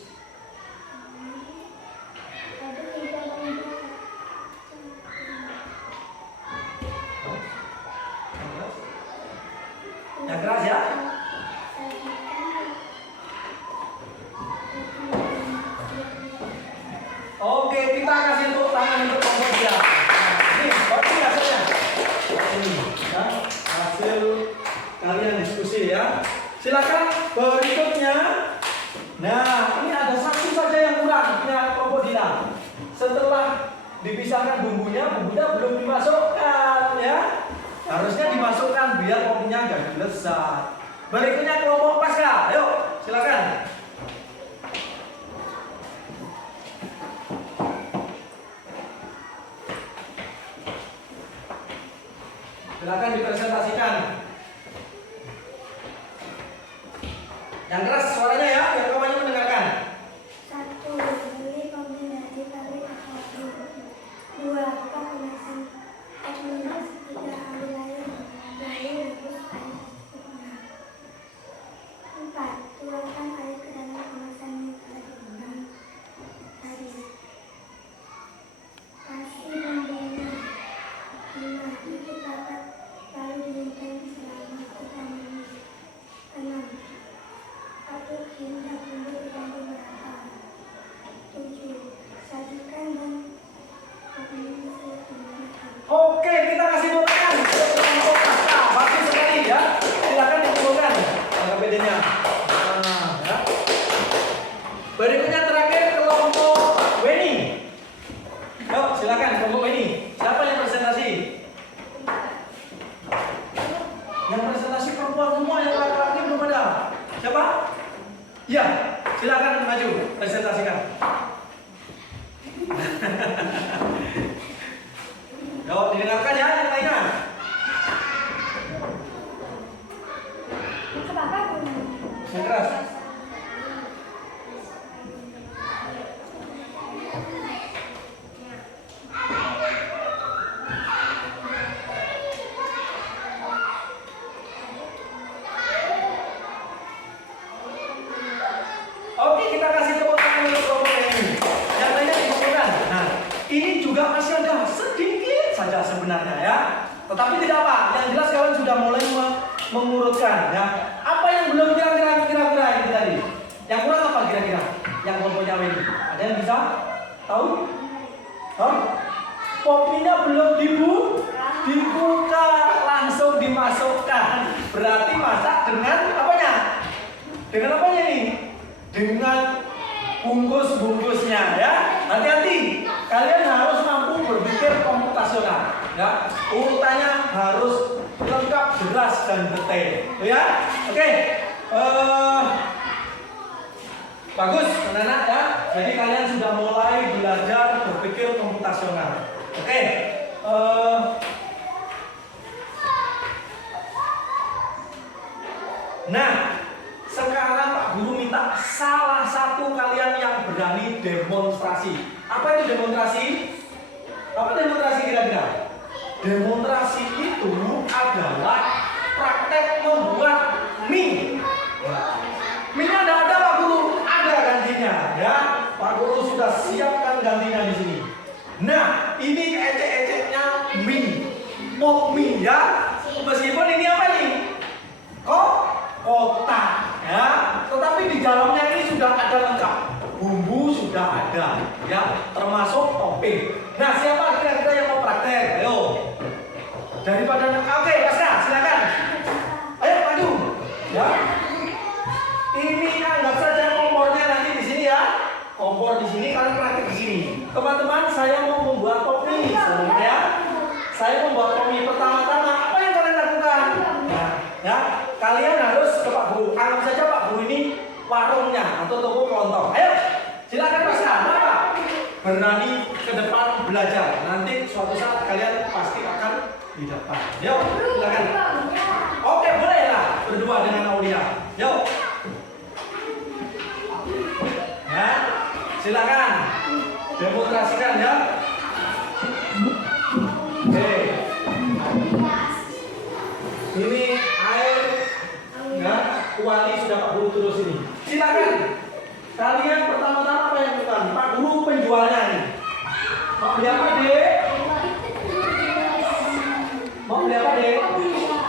siapkan bumbunya belum dimasukkan ya. Harusnya dimasukkan biar kopinya nggak lezat. Berikutnya kelompok pasca, ayo silakan. Silakan dipresentasikan. Yang keras suaranya ya, biar kawannya mendengarkan. 1. Beli kombinasi pabrik kopi. 2. Buka kemasan es minus. 3. Ambil air lalu rebus air secukupnya. 4. Tuangkan air ke dalam kemasan yang telah dibuka tadi. Kasih bumbunya. 5. Tutup rapat lalu didiamkan selama 3 menit. 6. Aduk hingga bumbu tercampur merata. 7. Sajikan dan kombinasi menggunakan. Oke, kita kasih tepuk tangan untuk kelompok pasca. Bagus sekali ya. Silakan dikumpulkan bedanya. Nah, ya. Berikutnya terakhir kelompok Weni. Yuk, silakan kelompok Weni. Siapa yang presentasi? Yang presentasi perempuan semua, yang laki-laki belum ada. Siapa? Iya, silakan maju presentasikan. Yuk, didengarkan ya yang lainnya. Apa-apa pun. Yang keras. Oke, kita kasih tepuk tangan untuk kelompok ini. Yang lainnya dikumpulkan. Nah, ini juga masih ada sedikit saja sebenarnya ya. Tetapi tidak apa. Yang jelas kalian sudah mulai mengurutkan ya. Apa yang belum kira-kira ini tadi? Yang kurang apa kira-kira? Yang kelompoknya ini. Ada yang bisa tahu? Tahu? Kopinya belum dibuka, langsung dimasukkan. Berarti masak dengan apanya? Dengan apanya nih? Dengan bungkus-bungkusnya ya. Hati-hati, kalian harus mampu berpikir komputasional ya. Urutannya harus lengkap, jelas dan detail ya. Oke. Bagus anak-anak ya. Jadi kalian sudah mulai belajar berpikir komputasional. Oke. Nah, sekarang Pak Guru minta salah satu kalian yang berani demonstrasi. Apa itu demonstrasi? Apa demonstrasi kira-kira? Demonstrasi itu adalah praktek membuat mie. Mie-nya ada Pak Guru, ada gantinya ya. Pak Guru sudah siapkan gantinya di sini. Nah, ini ecek-eceknya mie, pop mie ya. Meskipun ini apa nih? Kotak ya. Tetapi di dalamnya ini sudah ada lengkap. Bumbu sudah ada ya, termasuk topping. Nah, siapa kira-kira yang mau praktek? Ayo. Daripada oke, Pasca, silakan. Ayo maju. Ya. Ini anggap saja kompornya nanti di sini ya. Kompor di sini, kalian praktek di sini. Teman-teman, saya mau membuat topping sebenarnya ya. Saya membuat topping pertama-tama. Apa yang kalian lakukan? Nah, ya, kalian harus ke Pak Guru. Anggap saja Pak Guru ini warungnya atau toko kelontong. Ayo, silakan Pasca. Kenapa? Berani ke depan belajar. Nanti suatu saat kalian pasti akan di depan. Yuk, silakan. Oke, boleh lah berdua dengan Aulia. Yuk. Ya, silakan demonstrasikan ya. Oke. Ini air ya, kuali sudah Pak Guru terus ini. Silakan. Kalian pertama-tama apa yang lakukan? Pak Guru penjualnya nih. Mau beli apa, Dek? Mau beli apa, Dek?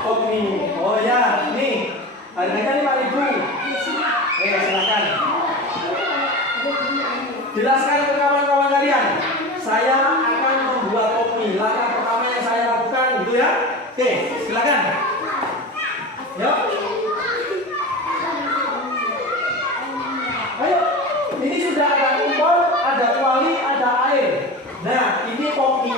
Kopi. Oh ya, nih. Harganya 5.000. Silakan. Jelaskan ke kawan-kawan kalian. Saya akan membuat kopi. Langkah pertama yang saya lakukan gitu ya. Oke, silakan. Yuk. Ayo. Ini sudah ada kompor, ada kuali, ada air. Nah, ini kopi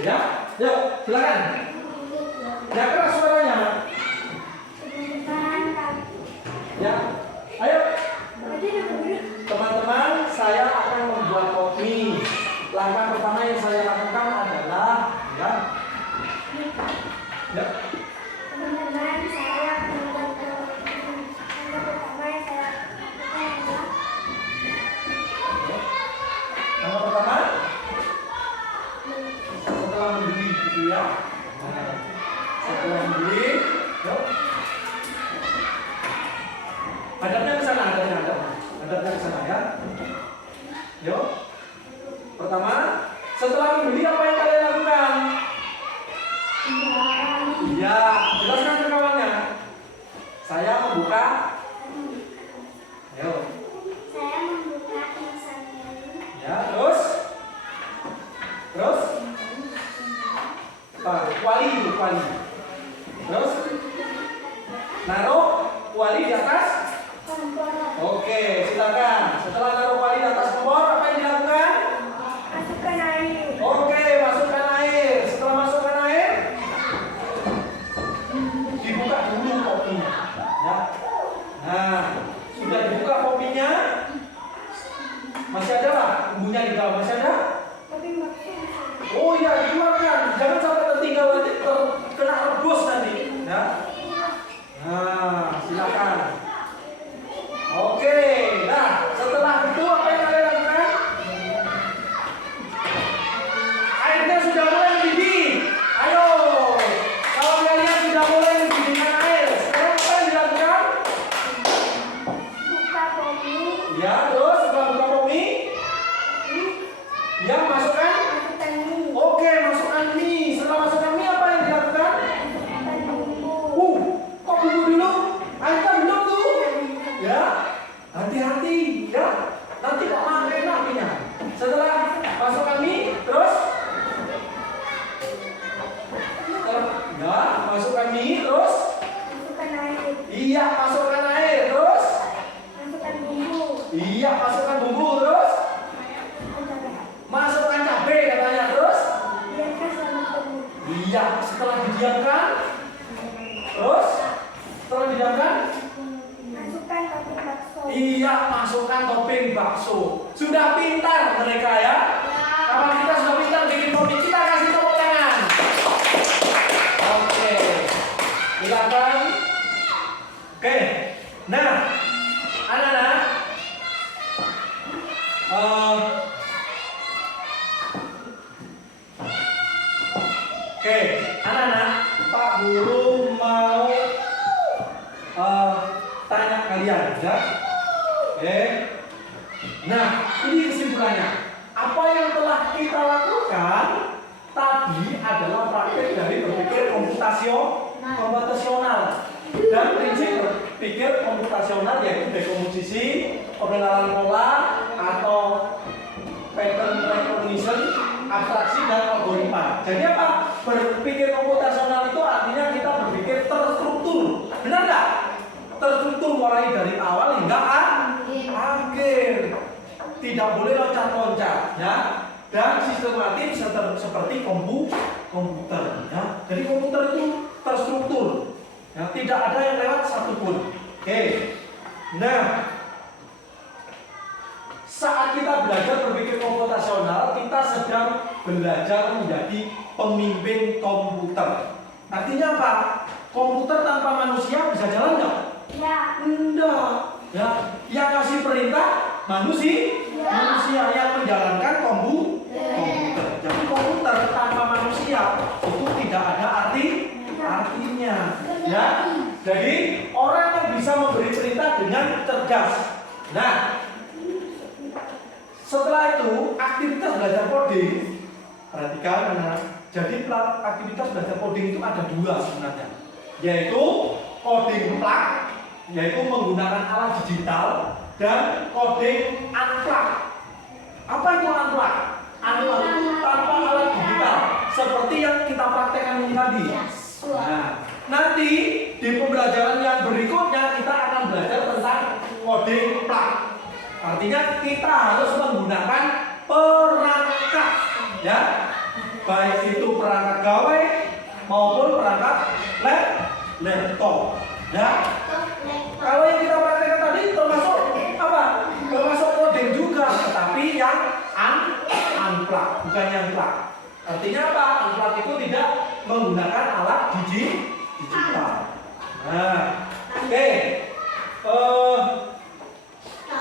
Ya, yuk silakan. Ya keras suaranya. Ya, ayo teman-teman, saya akan membuat kopi. Langkah pertama yang saya lakukan adalah ya. Teman-teman, saya akan membuat kopi. Langkah pertama yang saya lakukan adalah Langkah pertama setelah membeli gitu ya. Nah, setelah membeli, yuk. Hadapnya ke sana, hadapnya ke sana ya. Yuk. Pertama, setelah membeli apa yang kalian lakukan? Iya, jelaskan ke kawannya. Saya membuka. Ayo. saya membuka kemasannya. Ya, terus. Kuali itu, kuali. Terus naruh kuali di atas. Kompor. Oke, silakan. Setelah naruh kuali di atas kompor, apa yang dilakukan? Masukkan air. Oke, masukkan air. Setelah masukkan air, dibuka dulu kopinya. Ya. Nah, sudah dibuka kopinya. Masih ada lah, bumbunya di dalam masih ada? Tapi maksudnya Oh iya, dikeluarkan. Jangan sampai tertinggal nanti terkena rebus nanti. Ya. Nah, silakan. Oke, nah setelah itu apa yang kalian lakukan? Airnya sudah mulai mendidih. Ayo, kalau kalian sudah mulai mendidihkan air, sekarang apa yang dilakukan? buka kopi. Ya, terus setelah buka kopi, ya masukkan. Masukkan mie. Oke, masukkan mie. Setelah masukkan mie apa yang dilakukan? Masukkan bumbu. Kok bumbu dulu? Airnya belum tuh. Ya, hati-hati ya. Nanti kok makin apinya. Setelah masukkan mie, terus ya, masukkan mie, terus Masukkan air. iya, masukkan air, terus Masukkan bumbu. iya, masukkan bumbu, terus masukkan cabai katanya, terus Biarkan selama penuh. iya, setelah didiamkan, terus setelah didiamkan, Masukkan topping bakso. iya, masukkan topping bakso. Sudah pintar mereka ya. Kapan kita sudah pintar bikin kopi, kita kasih tepuk tangan. Oke, silakan. Oke, nah, anak-anak, oke, anak-anak, Pak Guru mau tanya kalian ya. Oke. Nah, ini kesimpulannya. Apa yang telah kita lakukan tadi adalah praktik dari berpikir komputasional dan prinsip berpikir komputasional yaitu dekomposisi, pengenalan pola atau pattern recognition, abstraksi dan algoritma. Jadi apa? Berpikir komputasional itu artinya kita berpikir terstruktur. Benar nggak? Terstruktur mulai dari awal hingga akhir. Tidak boleh loncat-loncat, ya. Dan sistematis seperti komputer, ya. Jadi komputer itu terstruktur, ya. Tidak ada yang lewat satupun. Oke. Nah, saat kita belajar berpikir komputasional, kita sedang belajar menjadi pemimpin komputer. Artinya apa? Komputer tanpa manusia bisa jalan nggak? Ya. Enggak. Ya, yang kasih perintah manusia yang menjalankan komputer. Jadi komputer tanpa manusia itu tidak ada artinya. Ya. Jadi orang yang bisa memberi perintah dengan cerdas. Nah, setelah itu aktivitas belajar coding, perhatikan anak. Jadi aktivitas belajar coding itu ada dua sebenarnya, yaitu coding plug, yaitu menggunakan alat digital, dan coding unplug. Apa itu unplug? Unplug itu tanpa alat digital, seperti yang kita praktekkan ini tadi. Nah, nanti di pembelajaran yang berikutnya kita akan belajar tentang coding plug. Artinya kita harus menggunakan perangkat, ya. baik itu perangkat gawai maupun perangkat laptop. Ya. Kalau yang kita praktekkan tadi termasuk apa? Termasuk coding juga, tetapi yang unplug, bukan yang plug. Artinya apa? Unplug itu tidak menggunakan alat digital. Nah, oke.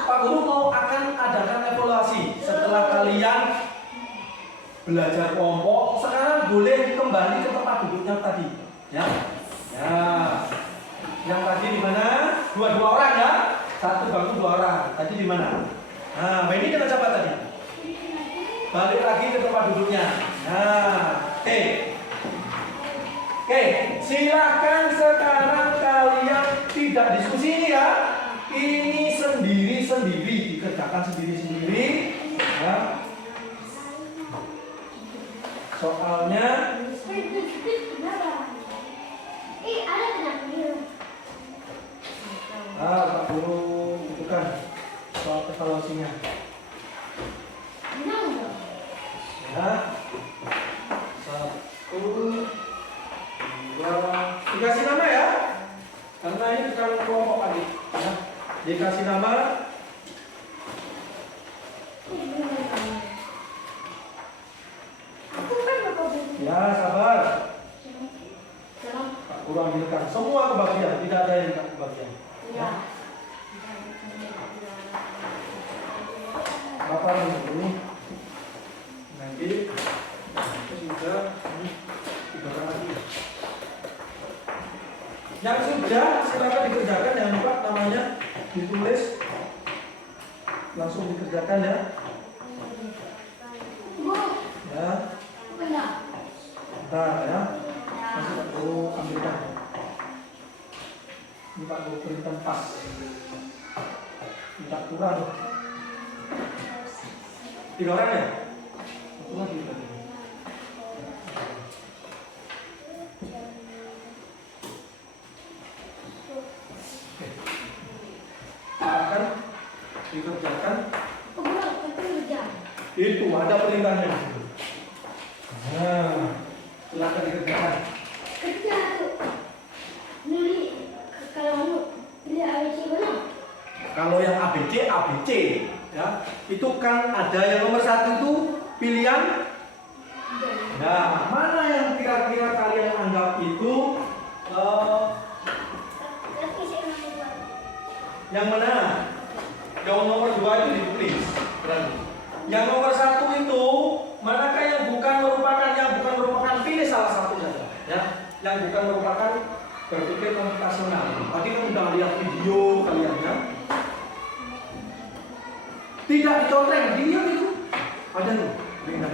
Pak Guru mau akan adakan evaluasi setelah kalian belajar kelompok. Sekarang boleh kembali ke tempat duduknya tadi, ya. Ya. Yang tadi di mana? Dua orang ya. Satu bangku 2 orang. Tadi di mana? Nah, ini kita coba tadi. Balik lagi ke tempat duduknya. Nah, oke. Oke, silakan sekarang kalian tidak diskusi ini ya. Ini sendiri-sendiri, dikerjakan sendiri-sendiri. Ya. Soalnya Pak Guru butuhkan soal evaluasinya. Ya. 1, 2, dikasih nama ya. Karena ini bukan kelompok lagi. Ya. Dikasih nama. Ya, sabar. Pak Guru ambilkan semua kebagian, tidak ada yang tak kebagian. Ya. Bapak ini nanti sudah 3 lagi. Yang sudah silakan dikerjakan, jangan lupa namanya ditulis, langsung dikerjakan ya. Ya. Bentar ya. Masih Pak Guru ambilkan. Ini Pak Guru berikan pas. Tidak kurang. 3 orang ya? Satu lagi tadi. Akan dikerjakan. Itu ada perintahnya di situ. Nah, silakan dikerjakan. Kalau yang ABC, ABC, ya, itu kan ada yang nomor 1 itu pilihan. Nah, mana yang kira-kira kalian anggap itu yang mana? Yang nomor 2 itu ditulis. Yang nomor 1 itu manakah yang bukan merupakan pilih salah satu saja, ya. Yang bukan merupakan berpikir komputasional. Tadi kan udah lihat video kalian ya. Tidak dicontreng, diam itu. Ada tuh, berikan.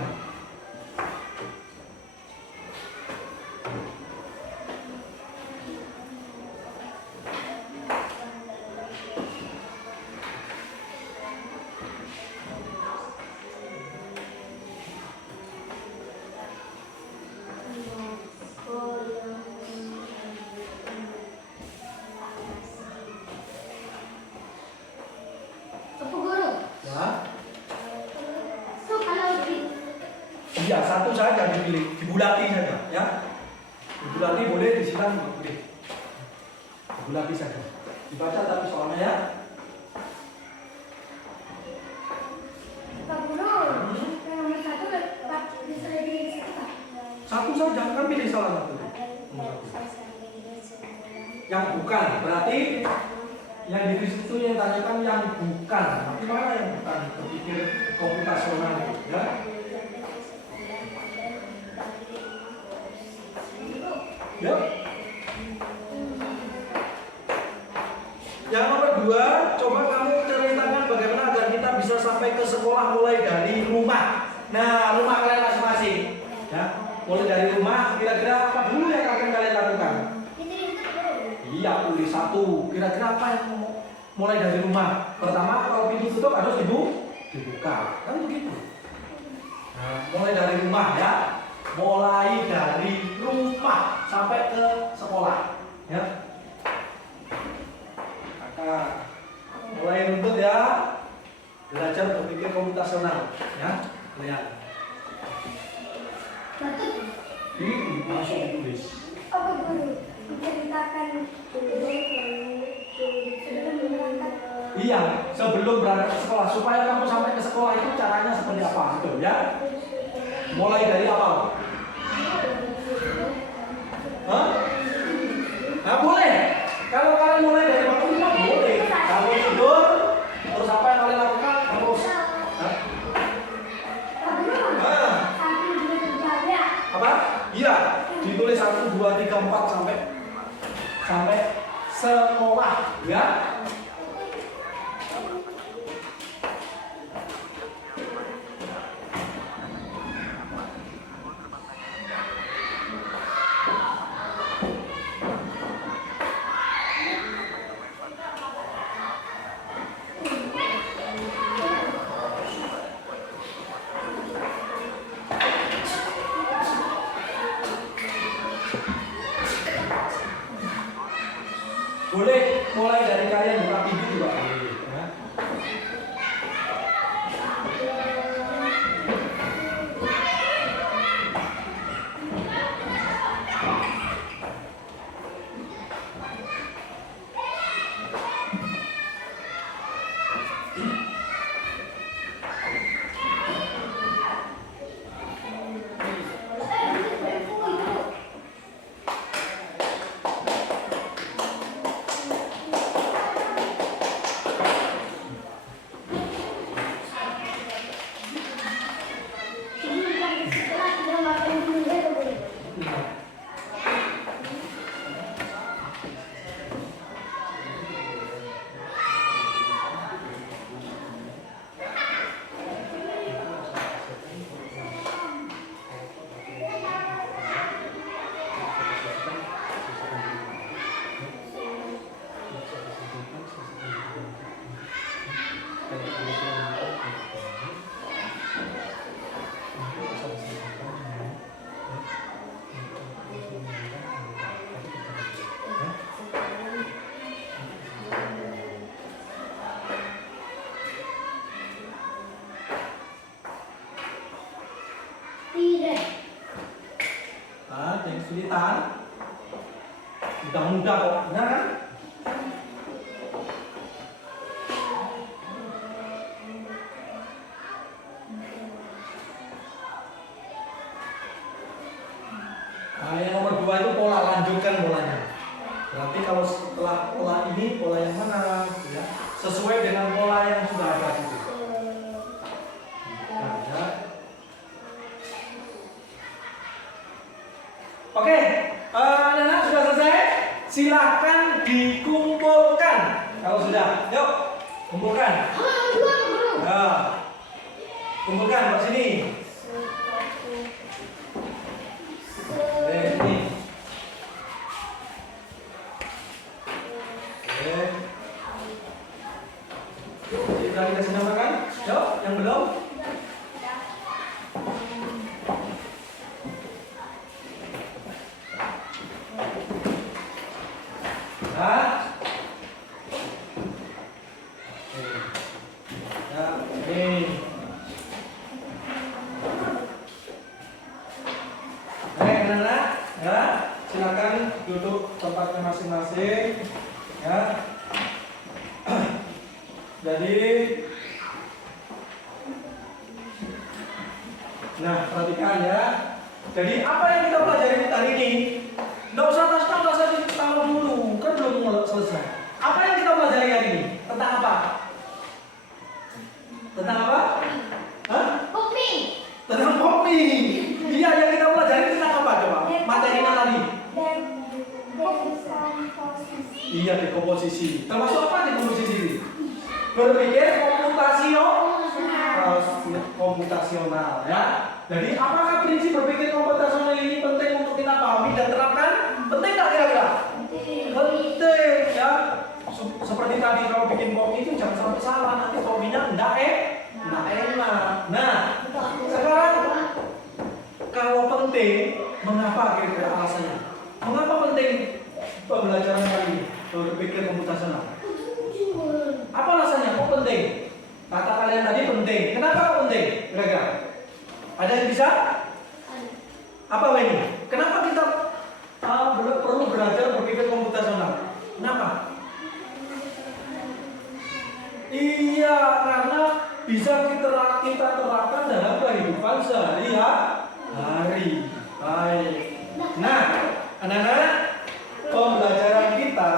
Iya, satu saja dipilih, dibulati saja, ya. Dibulati boleh, disilang boleh. Dibulati saja. Dibaca tapi soalnya ya. Pak Guru, yang nomor 1 bisa dipilih siapa? Satu saja, kan pilih salah satu. Yang bukan, berarti yang di situ yang tanyakan yang bukan. Tapi mana yang bukan? Berpikir komputasional, ya. Yuk. Yang nomor 2, coba kamu ceritakan bagaimana agar kita bisa sampai ke sekolah mulai dari rumah. Nah, rumah kalian masing-masing. Ya, mulai dari rumah, kira-kira apa dulu yang akan kalian lakukan? Iya, tulis 1. Kira-kira apa yang mulai dari rumah? Pertama, kalau pintu tutup harus dibuka. Kan begitu. Nah, mulai dari rumah ya. Mulai dari rumah sampai ke sekolah, ya. Kakak mulai runtut ya, belajar berpikir komputasional, ya. Lihat. Langsung ditulis. Apa guru menceritakan sebelum berangkat? Iya, sebelum berangkat ke sekolah supaya kamu sampai ke sekolah itu caranya seperti apa, gitu ya? Mulai dari awal. Hah? Nah, boleh. Kalau kalian mulai dari waktu itu boleh. Kalau tidur, terus apa yang kalian lakukan? Terus. Hah? Satu dua tiga. Apa? Iya, ditulis 1, 2, 3, 4 sampai sekolah, ya. Boleh mulai dari kalian buka pintu juga boleh, ya. Nah, yang kesulitan udah mudah kok, benar kan? Nah, yang nomor 2 itu pola, lanjutkan polanya. Berarti kalau setelah pola ini, pola yang mana? Ya, sesuai dengan pola yang sudah ada gitu. Nah, ya. Oke, anak-anak sudah selesai? Silahkan dikumpulkan. Kalau sudah, yuk kumpulkan. Nah, kumpulkan ke sini. Ini. Oke. Sudah kita samakan? Yuk, yang belum? Nah. Ya, ini. Anak-anak, ya, silakan duduk tempatnya masing-masing, ya. Jadi, nah perhatikan ya. Jadi apa yang kita pelajari hari ini? Nggak usah tahu dulu, kan belum selesai. Apa yang kita pelajari hari ini? Tentang apa? Tentang apa? Hah? Tentang kopi. Iya, yang kita pelajari tentang apa coba? Materinya tadi. Iya, dekomposisi. Termasuk apa dekomposisi? Berpikir komputasional, ya. Jadi apakah prinsip berpikir komputasional ini penting untuk kita pahami dan terapkan? Penting nggak kira-kira? Penting, ya. Seperti tadi kalau bikin kopi itu jangan sampai salah, nanti kopinya nggak enak. Nah, sekarang kalau penting, mengapa kira-kira alasannya? Mengapa penting pembelajaran kali ini berpikir komputasional? Apa alasannya? Kok penting? Kata kalian tadi penting. Kenapa kok penting? Kira-kira? Ada yang bisa? Apa ini? Kenapa kita perlu belajar berpikir komputasional? Kenapa? Iya, karena bisa kita terapkan dalam kehidupan sehari-hari. Baik. Nah, anak-anak, pembelajaran kita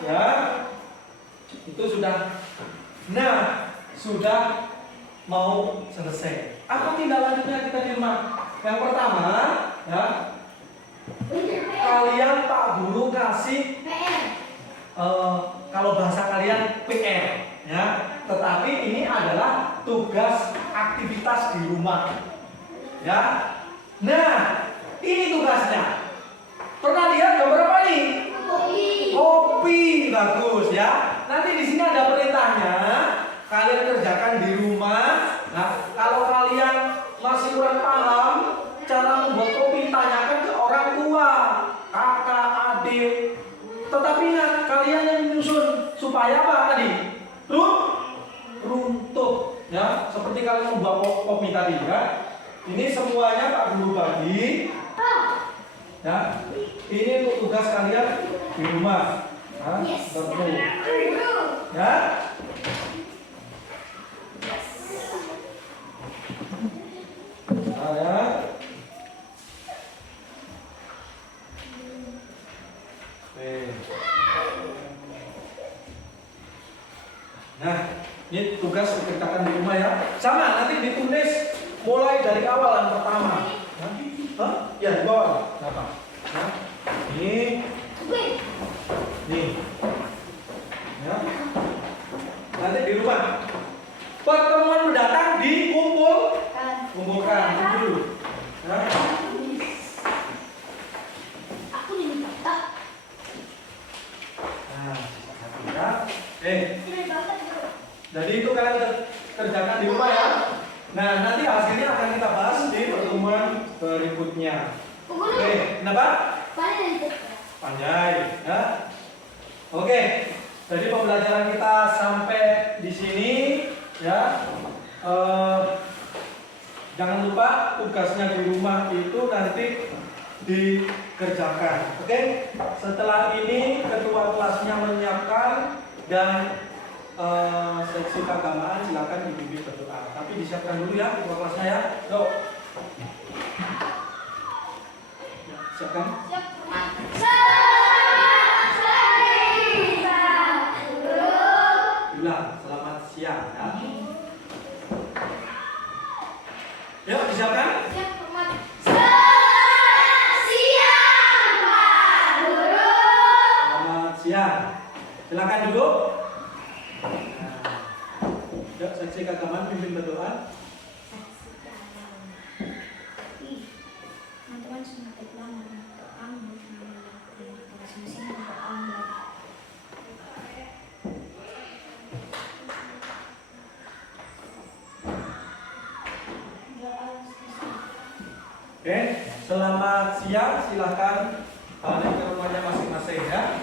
ya itu sudah mau selesai. Apa tindak lanjutnya kita di rumah? Yang pertama, ya, kalian Pak Guru kasih kalau bahasa kalian PR, ya. Tetapi ini adalah tugas aktivitas di rumah, ya. Nah, ini tugasnya. Pernah lihat gambar apa nih? Kopi, bagus ya. Nanti di sini ada perintahnya. Kalian kerjakan di rumah. Nah, kalau kalian masih kurang paham cara membuat kopi, tanyakan ke orang tua, kakak, adik. Tetapi ingat, kalian yang menyusun supaya apa tadi? Runtuh, ya. Seperti kalian membuat kopi tadi, ya. Ini semuanya Pak Guru bagi. Ya, ini untuk tugas kalian di rumah. Nah, seperti ya. Nah, ya. Oke. Nah, ini tugas dikerjakan di rumah ya. Sama, nanti ditulis mulai dari awal yang pertama. Ya, di bawah. Kenapa? Nah, ini. Ya. Nanti di rumah. Pertemuan mendatang kumpulkan dulu. Ya. Nah, ya. Jadi itu kalian kerjakan di rumah ya. Nah, nanti hasilnya akan kita bahas di pertemuan berikutnya. Oke, kenapa? Pandai, ya. Oke, jadi pembelajaran kita sampai di sini, ya. Jangan lupa tugasnya di rumah itu nanti dikerjakan. Oke, setelah ini ketua kelasnya menyiapkan dan seksi keagamaan silakan dibimbing berdoa. Tapi disiapkan dulu ya ketua kelasnya ya. Yuk. Siapkan. Bilang selamat siang ya. Yuk disiapkan. Selamat siang. Silakan duduk. Yuk, seksi keagamaan pimpin berdoa. Teman-teman semakin lama berdoa masing-masing berdoa. Oke, selamat siang. Silakan balik ke rumahnya masing-masing ya.